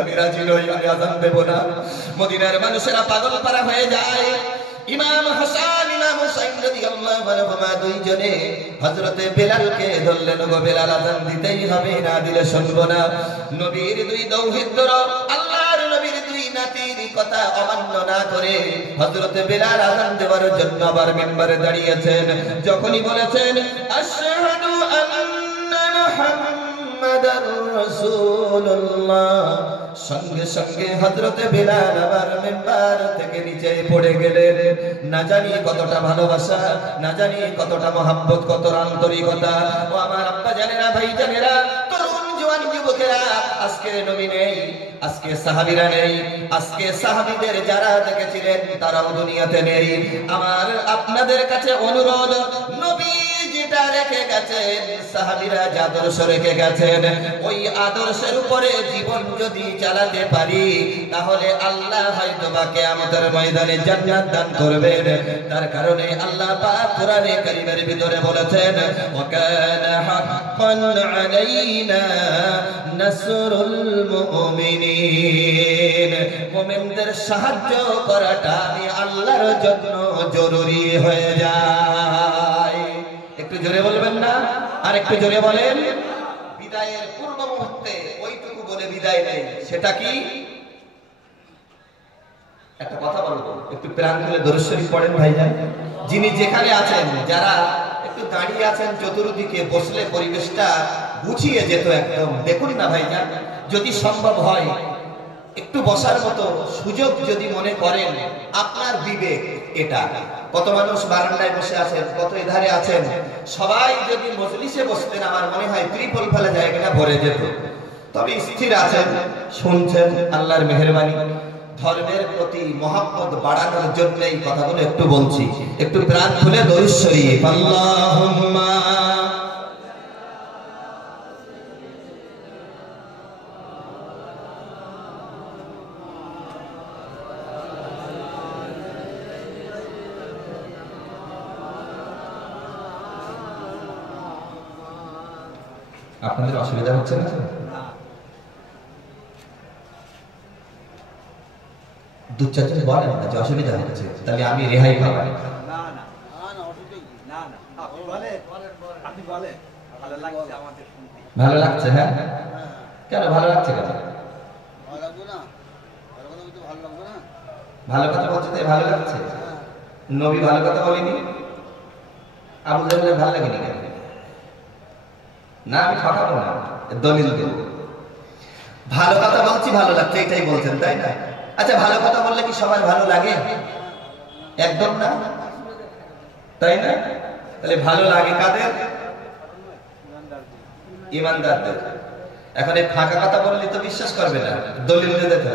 আমি রাজি নই, আমি আযান দেব না। মদিনার মানুষেরা পাগল পারা হয়ে যায়। ইমাম হাসান ইমাম হুসাইন রাদিয়াল্লাহু আনহুমা দুইজনে হযরত বিলালকে ধরলেন, গো বিলাল আযান দিতেই হবে, না দিলে শুনবো না। নবীর দুই দৌহিত্র আল্লাহর নবীর দুই নাতির কথা অমান্য না করে হযরত বিলাল আযান দেওয়ার জন্য আবার মিম্বরে দাঁড়িয়েছেন। যখনই বলেছেন আশহাদু আন্না মুহাম্মাদার রাসূলুল্লাহ, সঙ্গে সঙ্গে হযরত বিলাল আবার মিম্বার থেকে নিচে পড়ে গেলেন। না জানি কতটা ভালোবাসা, না জানি কতটা মহব্বত, কত আন্তরিকতা। ও আমার আব্বা জানেরা, ভাই জানেরা, তরুণ জওয়ান যুবকেরা, আজকে নবী নেই, আজকে সাহাবীরা নেই, আজকে সাহাবীদের যারা দেখেছিলেন তারাও দুনিয়াতে নেই। আমার আপনাদের কাছে অনুরোধ, নবী যেটা রেখে গেছেন, সাহাবীরা যে আদর্শ রেখে গেছেন, ওই আদর্শের উপরে জীবন যদি চালাতে পারি তাহলে আল্লাহ হয়তো বা কিয়ামতের ময়দানে জান্নাত দান করবেন। তার কারণে আল্লাহ পাক কোরআনে কারীমের ভিতরে বলেছেন, ওয়া কানা হাক্কান আলাইনা নাসরুল মুমিনিন, মুমিনদের সাহায্য করাটা আমি আল্লাহর জন্য জরুরি হয়ে যায়। একটু জোরে বলবেন না, আর একটু জোরে বলেন। বিদায়ের পূর্ব মুহূর্তে ওইটুকু বলে বিদায় নেই, সেটা কি? একটা কথা বলবো, একটু প্রাণ খুলে দরুদ শরীফ পড়েন ভাইজান। যিনি যেখানে আছেন, যারা একটু দাঁড়িয়ে আছেন চতুর্দিকে, বসলে পরিবেশটা গুছিয়ে যেত একদম। দেখুন না ভাইজান, যদি সম্ভব হয় একটু বসার মতো সুযোগ যদি মনে করেন, আপনার বিবেক এটা। কত মানুষ বারান্দায় বসে আছেন, কত এধারে আছেন, সবাই যদি মজলিসে বসতেন আমার মনে হয় ত্রিপল ফেলা জায়গাটা ভরে যেত। তবে স্থির আছেন, শুনছেন, আল্লাহর মেহেরবানি। ধর্মের প্রতি মহব্বত বাড়ানোর জন্য এই কথাগুলো একটু বলছি। একটু প্রাণ খুলে দরুদ শরীফ আল্লাহুম্মা। আপনাদের অসুবিধা হচ্ছে না? দু চারজন বলেন না যে অসুবিধা হচ্ছে, তাহলে আমি রেহাই পাবো। ভালো লাগছে? হ্যাঁ, কেন ভালো লাগছে? কেন ভালো কথা বলছে তাই ভালো লাগছে? নবী ভালো কথা বলেনি, আবু জাহেলের ভালো লাগেনি কেন? না আমি ঠকাবো না, দলিল দেব। ভালো কথা বলছি, ভালো লাগছে, এটাই বলছেন তাই না? আচ্ছা, ভালো কথা বললে কি সবার ভালো লাগে? একদম না, তাই না? তাহলে ভালো লাগে কাদের? ইমানদারদের। এখন এই ফাঁকা কথা বললে তো বিশ্বাস করবে না, দলিল দিতে হবে।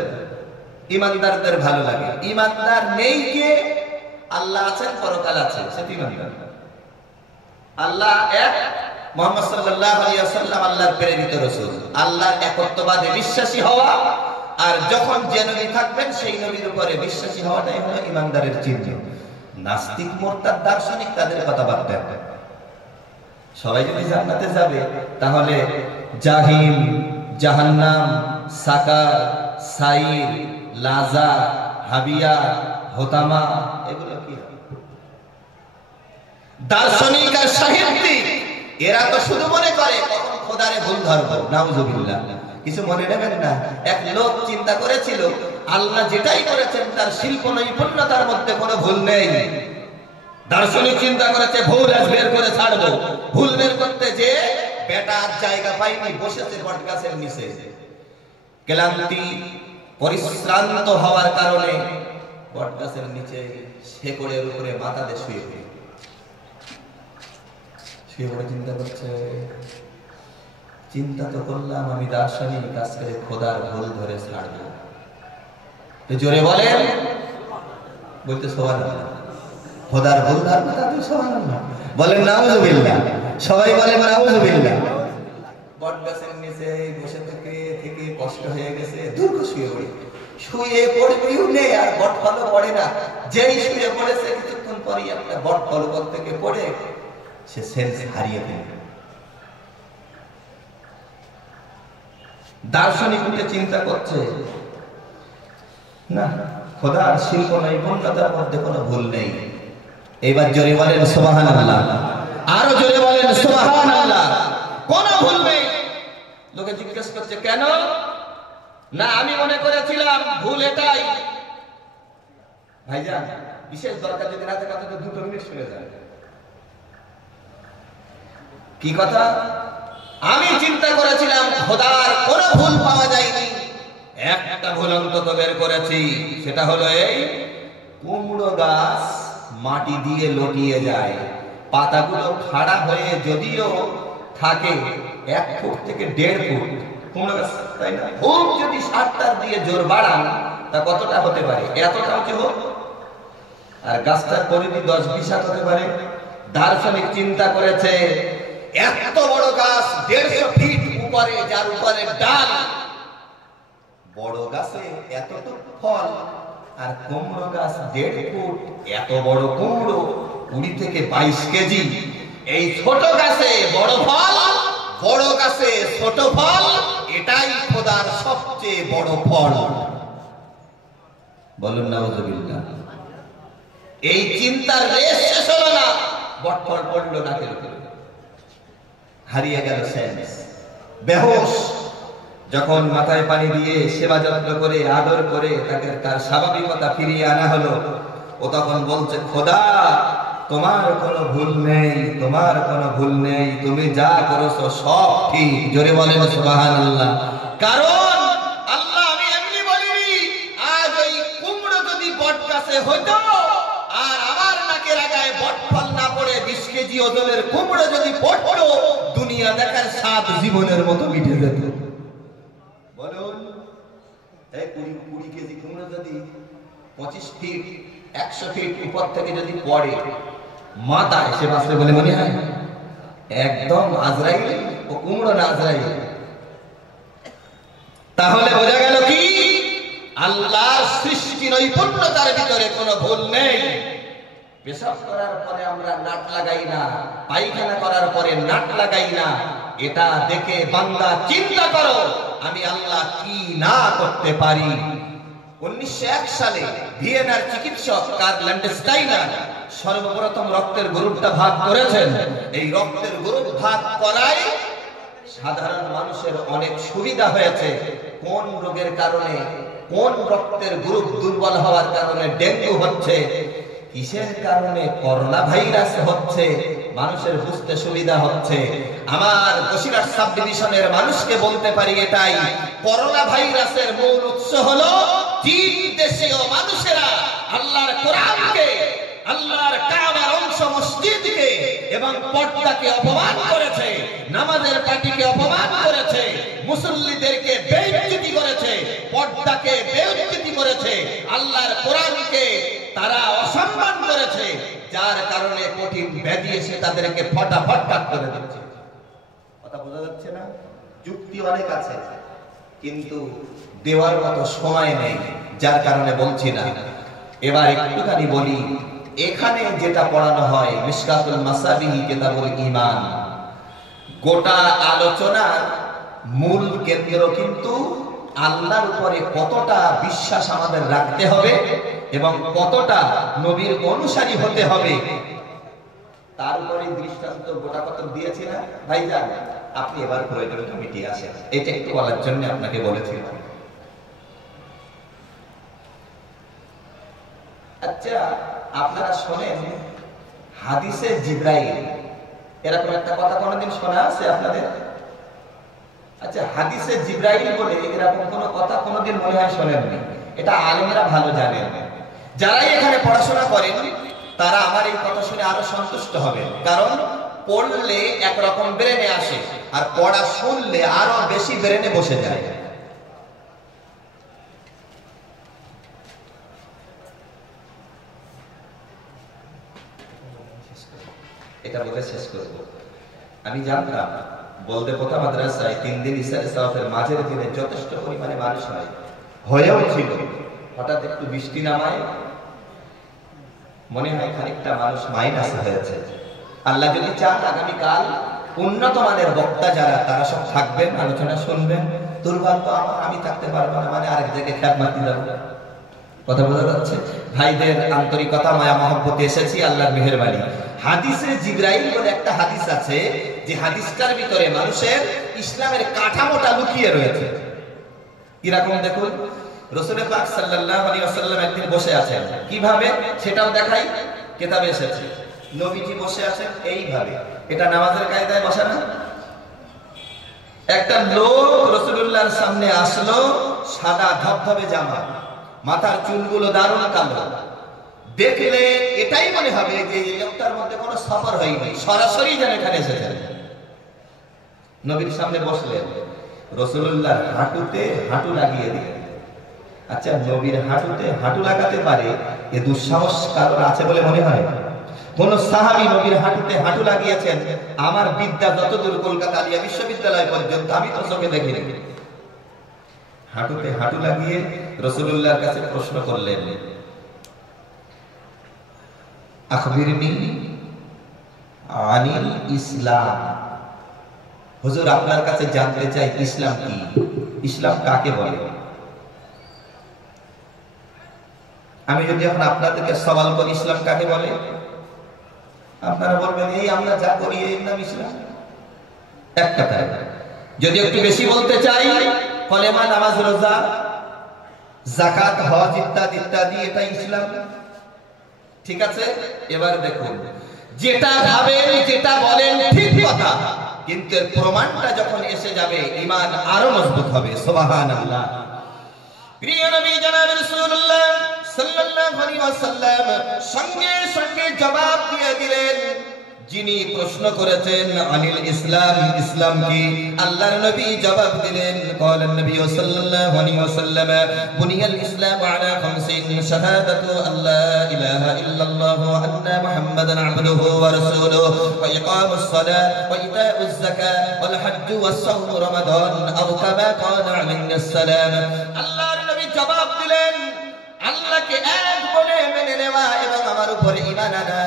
ইমানদারদের ভালো লাগে। ইমানদার নেই কে? আল্লাহ আছেন, পরকাল আছে, সে ইমানদার। আল্লাহ এক, মুহাম্মদ সাল্লাল্লাহু আলাইহি ওয়াসাল্লাম আল্লাহর প্রেরিত রাসূল। আল্লাহর একত্ববাদে বিশ্বাসী হওয়া আর যখন যে নবী থাকবেন সেই নবীর উপরে বিশ্বাসী হওয়াটাই হলো ইমানদারের চিহ্ন। নাস্তিক, মুরতাদ, দার্শনিক তাদের কথা বাদ দেন। সবাই যদি জান্নাতে যাবে তাহলে জাহিম, জাহান্নাম, সাকার, সাইর, লাজা, হাবিয়া, হোতামা এগুলো কি? দার্শনিক আর সাহিত্যিক এরা তো শুধু মনে করে কখন খোদারে ভুল ধরবো, নাউজুবিল্লাহ। কিছু মনে নেবেন না, এক লোক চিন্তা করেছিল আল্লাহ যেটাই করেছেন তার শিল্প নৈপুণ্যতার মধ্যে কোনো ভুল নেই। দার্শনিক চিন্তা করেছে ভুল আজ বের করে ছাড়বো। ভুল বের করতে যে বেটা জায়গা পাইনি, বসেছে বট গাছের নিচে। ক্লান্তি, পরিশ্রান্ত হওয়ার কারণে বট গাছের নিচে শেকড়ের উপরে মাথা দিয়ে শুয়ে পড়ে চিন্তা করছে, চিন্তা তো করলাম আমি দার্শনিক কাজ করে খোদার ভুল ধরে ছাড়বো। জোরে বলেন, বলতে সুবহানাল্লাহ। খোদার ভুল ধরবো, তাতে সুবহানাল্লাহ বলেন, নাউজুবিল্লাহ। সবাই বলেন নাউজুবিল্লাহ। বট গাছের নিচে বসে থেকে থেকে কষ্ট হয়ে গেছে, দুর্গ শুয়ে পড়ি। শুয়ে পড়বেও নেই আর বট ফল পড়ে না। যেই শুয়ে পড়েছে কিছুক্ষণ পরেই একটা বট ফল থেকে পড়ে সে সেন্স হারিয়ে ফেলে। দার্শনিক উঠে চিন্তা করছে, না, খোদার শিল্প নৈপুণ্যতার মধ্যে কোনো ভুল নেই। এবার জোরে বলেন সুবহানাল্লাহ, আরো জোরে বলেন সুবহানাল্লাহ। কোনো ভুল নেই। লোকে জিজ্ঞেস করছে কেন? না, আমি মনে করেছিলাম ভুল এটাই। ভাইজান, বিশেষ দরকার যদি না থাকে তো 2 মিনিট শুনে যান। কি কথা? আমি চিন্তা করেছিলাম খোদার কোনো ভুল পাওয়া যায়নি, একটা ভুল অন্তত বের করেছি। সেটা হলো এই কুমড়ো গাছ মাটি দিয়ে লটিয়ে যায়, পাতাগুলো খাড়া হয়ে যদিও থাকে 1 ফুট থেকে 1.5 ফুট কুমড়ো গাছ, তাই না? খুব যদি 7টার দিয়ে জোর বাড়ান তা কতটা হতে পারে? এতটা উঁচু হোক। আর গাছটার পরিধি 10-20 হাত হতে পারে। দার্শনিক চিন্তা করেছে এত বড় গাছ 150 ফিট উপরে, যার উপরে ডাল, বড় গাছে এতটুকু ফল, আর কুমড়ো গাছ 1.5 ফুট, এত বড় কুমড়ো 20 থেকে 22 কেজি। এই ছোট গাছে বড় ফল, বড় গাছে ছোট ফল, এটাই খোদার সবচেয়ে বড় ফল। বলুন নাউজুবিল্লাহ। এই চিন্তার রেশ শেষ হলো না, বটফল পড়লো না, কেন হারিয়ে গেল সেন্স। বেহুশ। যখন মাথায় পানি দিয়ে সেবা যত্ন করে আদর করে তাকে তার স্বাভাবিকতা ফিরিয়ে আনা হলো, ও তখন বলছে খোদা তোমার কোনো ভুল নেই, তোমার কোনো ভুল নেই, তুমি যা করেছো সব ঠিক। জোরে বলেন সুবহানাল্লাহ। কারণ আল্লাহ, আমি এমনি বলিনি। আজ ওই কুমড়ো যদি বট গাছে হইতো আর আমার নাকের আগায় বটফল না পড়ে 20 কেজি ওজনের কুমড়ো যদি পড়তো, দুনিয়া দেখার স্বাদ জীবনের মতো মিটে যেত। বলুন, এই 20 কেজি কুমড়ো যদি 25 ফিট 100 ফিট উপর থেকে যদি পড়ে মাথায়, সে বাঁচবে বলে মনে হয়? একদম আজরাইল ও কুমড়ো না আজরাইল। তাহলে বোঝা গেল কি আল্লাহর সৃষ্টি নৈপুণ্যতার ভিতরে কোনো ভুল নেই। পেশাব করার পরে আমরা নাট লাগাই না, পায়খানা করার পরে নাট লাগাই না। এটা দেখে বান্দা চিন্তা করো আমি আল্লাহ কি না করতে পারি। 1901 সালে ভিয়েনার চিকিৎসক কার্ল ল্যান্ডস্টাইনার সর্বপ্রথম রক্তের গ্রুপটা ভাগ করেছেন। এই রক্তের গ্রুপ ভাগ করায় সাধারণ মানুষের অনেক সুবিধা হয়েছে। কোন রোগের কারণে, কোন রক্তের গ্রুপ দুর্বল হওয়ার কারণে ডেঙ্গু হচ্ছে, কিসের কারণে করোনা ভাইরাস হচ্ছে মানুষের বুঝতে সুবিধা হচ্ছে। আমার বসিরহাট সাব ডিভিশনের মানুষকে বলতে পারি এটাই, করোনা ভাইরাসের মূল উৎস হলো চীন দেশীয় মানুষেরা আল্লাহর কোরআনকে, আল্লাহর কাবার অংশ মসজিদকে এবং পর্দাকে অপমান করেছে, নামাজের পাটিকে অপমান করেছে, মুসল্লিদেরকে বেইজ্জতি করেছে, পর্দাকে বেইজ্জতি করেছে, আল্লাহর কোরআনকে তারা অসম্মান করেছে, যার কারণে কঠিন ব্যাধি এসে তাদেরকে ফটাফট করে দিচ্ছে। কথা বোঝা যাচ্ছে না? যুক্তি অনেক আছে কিন্তু দেওয়ার মতো সময় নেই, যার কারণে বলছি না। এবার একটুখানি বলি, এখানে যেটা পড়ানো হয় মিশকাতুল মাসাবিহি কিতাবুল ঈমান, গোটা আলোচনার মূল কেন্দ্র কিন্তু আল্লাহর উপরে কতটা বিশ্বাস আমাদের রাখতে হবে এবং কতটা নবীর অনুসারী হতে হবে তার উপরে দৃষ্টান্ত গোটা কত দিয়েছি না ভাইজান? আপনি এবার প্রয়োজন কমিটি আসেন, এটা একটু বলার জন্য আপনাকে বলেছিলাম। আচ্ছা, আপনারা শোনেন হাদিসে জিবরাইল, এরকম একটা কথা কোনোদিন শোনা আছে আপনাদের? আচ্ছা, হাদিসে জিবরাইল বলে এরকম কোনো কথা কোনোদিন মনে হয় শোনেননি? এটা আলেমরা ভালো জানেন। যারাই এখানে পড়াশোনা করেন তারা আমার এই কথা শুনে আরো সন্তুষ্ট হবেন, কারণ পড়লে একরকম ব্রেনে আসে আর পড়া শুনলে আরো বেশি ব্রেনে বসে যায়। এটা বলে শেষ করব। আমি জানতাম বলতে কথা মাদ্রাসায় 3 দিন ইসরায়েল সাওয়াফের মাঝের দিনে যথেষ্ট পরিমাণে মানুষ হয়, হয়েও ছিল। হঠাৎ একটু বৃষ্টি নামায়, মনে হয় খানিকটা মানুষ মাইনাস হয়েছে। আল্লাহ যদি চান আগামীকাল উন্নত মানের বক্তা যারা তারা সব থাকবেন, আলোচনা শুনবেন। দুর্ভাগ্য আমার, আমি থাকতে পারবো না, মানে আরেক জায়গায় খ্যাপ মারতে যাবো। কথা বোঝা যাচ্ছে? ভাইদের আন্তরিকতা, মায়া মহব্বতে এসেছি, আল্লাহর মেহেরবানি। হাদিসে জিবরাইল বলে একটা হাদিস আছে, যে হাদিসটার ভিতরে মানুষের ইসলামের কাঠামোটা লুকিয়ে রয়েছে। কিরকম দেখুন, রাসূল পাক সাল্লাল্লাহু আলাইহি ওয়াসাল্লাম একদিন বসে আছেন, কিভাবে সেটাও দেখাই, কিতাবে এসেছে। নবীজি বসে আছেন এইভাবে, এটা নামাজের কায়দায় বসা না? একটা লোক রাসূলুল্লাহর সামনে আসলো, সাদা ধবধবে জামা, মাথার চুলগুলো দারুণ কালো, দেখলে এটাই মনে হবে যে এই লোকটার মধ্যে কোনো সফর হয়নি, সরাসরি যেন এখানে এসেছেন। নবীর সামনে বসলেন, রাসূলুল্লাহর হাঁটুতে হাঁটু লাগিয়ে দিলেন। আচ্ছা, নবীর হাঁটুতে হাঁটু লাগাতে পারে এ দুঃসাহস কারোর আছে বলে মনে হয়? কোন সাহাবী নবীর হাঁটুতে হাঁটু লাগিয়েছেন? আমার বিদ্যা যতদূর কলকাতা আলিয়া বিশ্ববিদ্যালয় পর্যন্ত আমি তো চোখে দেখিনি। হাঁটুতে হাঁটু লাগিয়ে রাসূলুল্লাহর কাছে প্রশ্ন করলেন, আখবিরনি আনিল ইসলাম। হুজুর, আপনার কাছে জানতে চাই ইসলাম কি, ইসলাম কাকে বলে? আমি যদি এখন আপনাদেরকে সওয়াল করি ইসলাম কাকে বলে, আপনারা বলবেন এই আমরা যা করি এর নাম ইসলাম। এক কথায় যদি একটু বেশি বলতে চাই, কলেমা, নামাজ, রোজা, যাকাত, হজ ইত্যাদি ইত্যাদি, এটা ইসলাম। ঠিক আছে? এবার দেখুন, যেটা ভাবেন যেটা বলেন ঠিক কথা, কিন্তু এর প্রমাণটা যখন এসে যাবে ঈমান আরো মজবুত হবে। সুবহানাল্লাহ। প্রিয় নবী জনাব রাসূলুল্লাহ সাল্লাল্লাহু আলাইহি ওয়াসাল্লাম সঙ্গে সঙ্গে জবাব দিয়ে দিলেন, যিনি প্রশ্ন করেছেন আনিল ইসলাম, ইসলাম কি, আল্লাহর নবী জবাব দিলেন, قالন নবী সাল্লাল্লাহু আলাইহি ওয়াসাল্লাম বুনিয়াল ইসলাম আলা খামসিন, শাহাদাতু আল্লা ইলাহা ইল্লাল্লাহ ওয়া আন্না মুহাম্মাদান আবদুহু ওয়া রাসূলুহু ওয়া ইকামুস সালাত ওয়া ইতাউজ যাকাত ওয়াল হজ্জ ওয়াস সাওম রমাদান আও কামা ক্বালা আলাইহিস সালাম। আল্লাহর নবী জবাব দিলেন, আল্লাহকে এক বলে মেনে নেওয়া এবং আমার উপরে ঈমান আনা,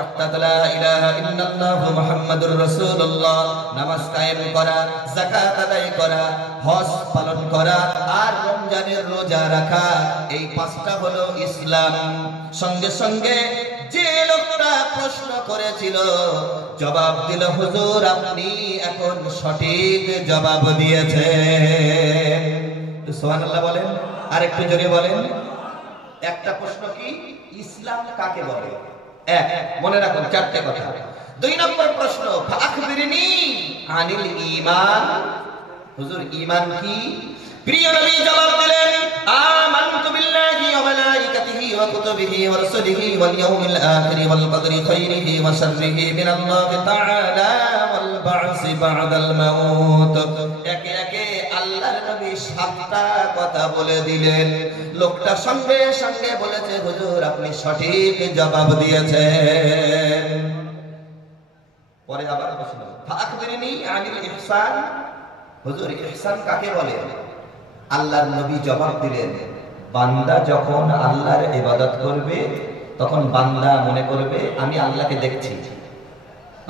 অর্থাৎ লা ইলাহা ইল্লাল্লাহু মুহাম্মাদুর রাসূলুল্লাহ, নামাজ কায়েম করা, যাকাত আদায় করা, হজ পালন করা আর রমজানের রোজা রাখা, এই পাঁচটা হলো ইসলাম। সঙ্গে সঙ্গে যে লোকটা প্রশ্ন করেছিল জবাব দিল, হুজুর আপনি এখন সঠিক জবাব দিয়েছেন। সুবহানাল্লাহ বলেন, আর একটু জোরে বলেন। একটা প্রশ্ন কি? ইসলাম ইসলাম কাকে বলে? এক, মনে রাখুন চারটে কথা। 2 নম্বর প্রশ্ন, ফাখবিরনি আনিল ঈমান। হুজুর ঈমান কি? প্রিয় নবী জবাব দিলেন, আমানতু বিল্লাহি ওয়া মালাইকাতিহি ওয়া কুতুবিহি ওয়া রাসূলিহি ওয়াল ইয়াউমিল আখির ওয়াল কদরি খাইরিহি ওয়া শাররিহি মিনাল্লাহি তাআলা ওয়াল বা'সি বা'দাল মাউত। একে একে আল্লাহর নবী 7টা কথা বলে দিলেন। লোকটা সঙ্গে সঙ্গে বলেছে, হুজুর আপনি সঠিক জবাব দিয়েছেন। পরে আবার প্রশ্ন, ফাখবিরনি আনিল ইহসান। হুজুর ইহসান কাকে বলে? আল্লাহর নবী জবাব দিলেন, বান্দা যখন আল্লাহর ইবাদত করবে তখন বান্দা মনে করবে আমি আল্লাহকে দেখছি।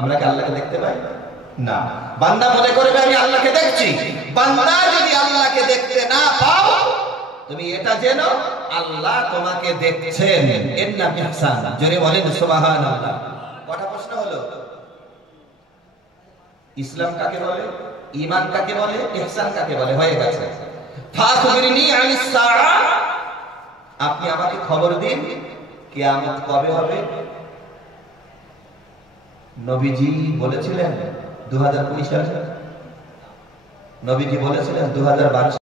আমরা কি আল্লাহকে দেখতে পাই? না। বান্দা মনে করবে আমি আল্লাহকে দেখছি। বান্দা যদি আল্লাহকে দেখতে না পাও, তুমি এটা জেনো আল্লাহ তোমাকে দেখছেন। এর নাম ইহসান। জোরে বলেন সুবহানাল্লাহ। কটা প্রশ্ন হলো? ইসলাম কাকে বলে, ঈমান কাকে বলে, ইহসান কাকে বলে, হয়ে গেছে। ফাখবিরনি আনিস সাআ। আপনি আমাকে খবর দিন কিয়ামত কবে হবে। নবীজি বলেছিলেন 2019 সালে, নবীজি বলেছিলেন 2012